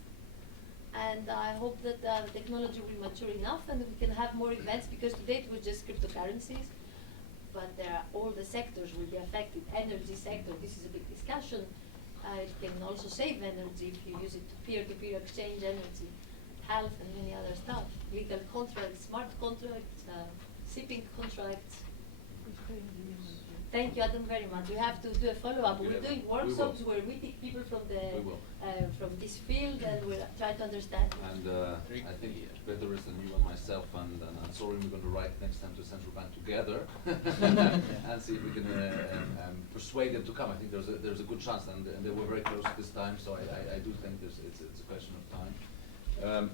And I hope that the technology will mature enough and we can have more events, because today it was just cryptocurrencies, but all the sectors will be affected. Energy sector, this is a big discussion. It can also save energy if you use it to peer-to-peer exchange energy, health and many other stuff. Legal contracts, smart contracts, shipping contracts. Thank you, Adam, very much. We have to do a follow-up. We're doing workshops where we take people from this field and we'll try to understand. And I think Peteris and you and myself and Sorin, we're going to write next time to the central bank together and see if we can persuade them to come. I think there's a good chance, and they were very close this time, so I do think it's a question of time.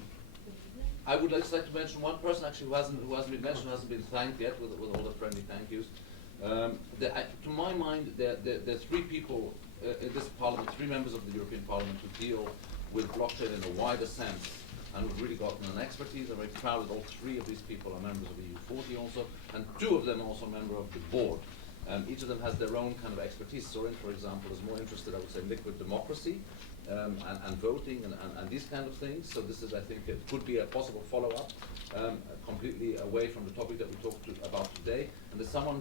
I would just like to mention one person actually who hasn't been mentioned, hasn't been thanked yet with all the friendly thank yous. To my mind, there are three people in this parliament, three members of the European Parliament who deal with blockchain in a wider sense and we've really gotten an expertise. I'm very proud that all 3 of these people are members of EU40 also, and 2 of them are also a member of the board. Each of them has their own kind of expertise. Sorin, for example, is more interested, I would say, in liquid democracy and voting and these kind of things. So this is, I think, it could be a possible follow-up, completely away from the topic that we talked about today. And there's someone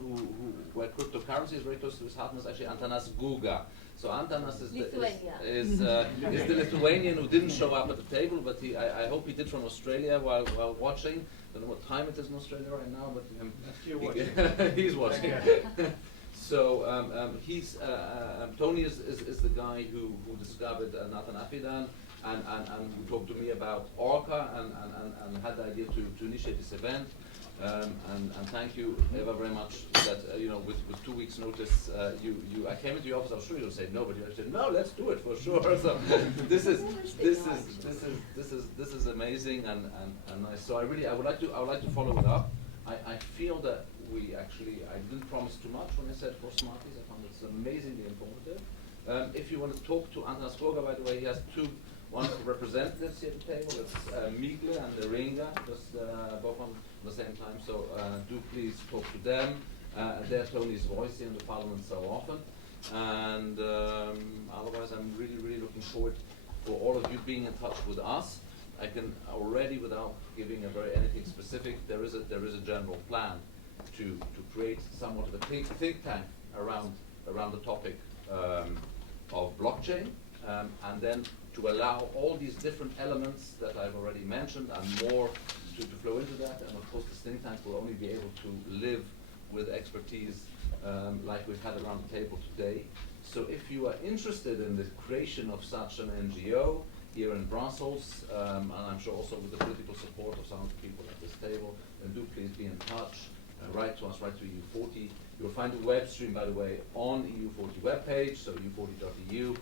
where cryptocurrency is very close to his heart, and is actually Antanas Guga. So Antanas is the Lithuanian who didn't show up at the table, but I hope he did from Australia while watching. I don't know what time it is in Australia right now, but he's watching. So Tony is the guy who discovered Natan Avidan and who talked to me about ORCA and had the idea to initiate this event. And thank you, Eva, very much that with 2 weeks' notice, I came into your office. I was sure you would say no, but you said no. Let's do it for sure. So this is amazing and nice. So I would like to follow it up. I feel that I didn't promise too much when I said for Smarties. I found it's amazingly informative. If you want to talk to Antanas Guga, by the way, he has 2 wonderful representatives here at the table. It's Migle and Ringa, just both on the same time. So do please talk to them. They're Tony's voice here in the Parliament so often. And otherwise, I'm really, really looking forward for all of you being in touch with us. I can already, without giving anything specific, there is a general plan to create somewhat of a think tank around the topic of blockchain, and then to allow all these different elements that I've already mentioned and more to flow into that. And of course, this think tank will only be able to live with expertise like we've had around the table today. So if you are interested in the creation of such an NGO here in Brussels, and I'm sure also with the political support of some of the people at this table, then do please be in touch. Write to us, write to EU40. You'll find the web stream, by the way, on EU40 webpage, so EU40.eu,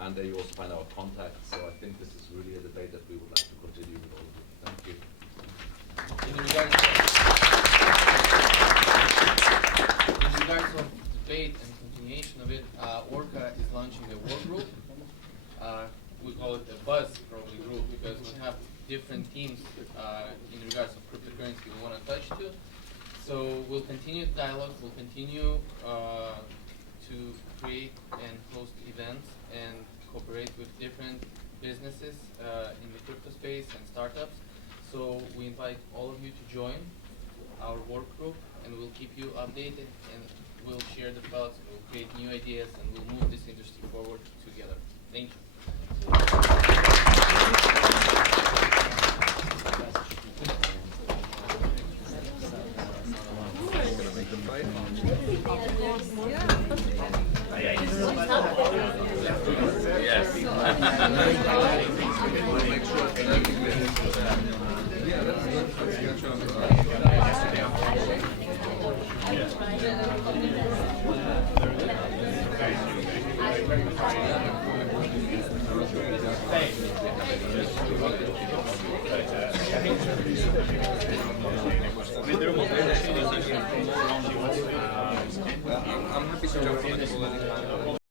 and there you also find our contacts. So I think this is really a debate that we would like to continue with all of you. Thank you. In regards of debate and continuation of it, ORCA is launching a work group. We call it a buzz probably group because we have different teams in regards of cryptocurrency we want to touch to. So we'll continue dialogue, we'll continue to create and host events and cooperate with different businesses in the crypto space and startups. So we invite all of you to join our work group, and we'll keep you updated, and we'll share the thoughts, and we'll create new ideas, and we'll move this industry forward together. Thank you. I'm happy to jump on the call anytime.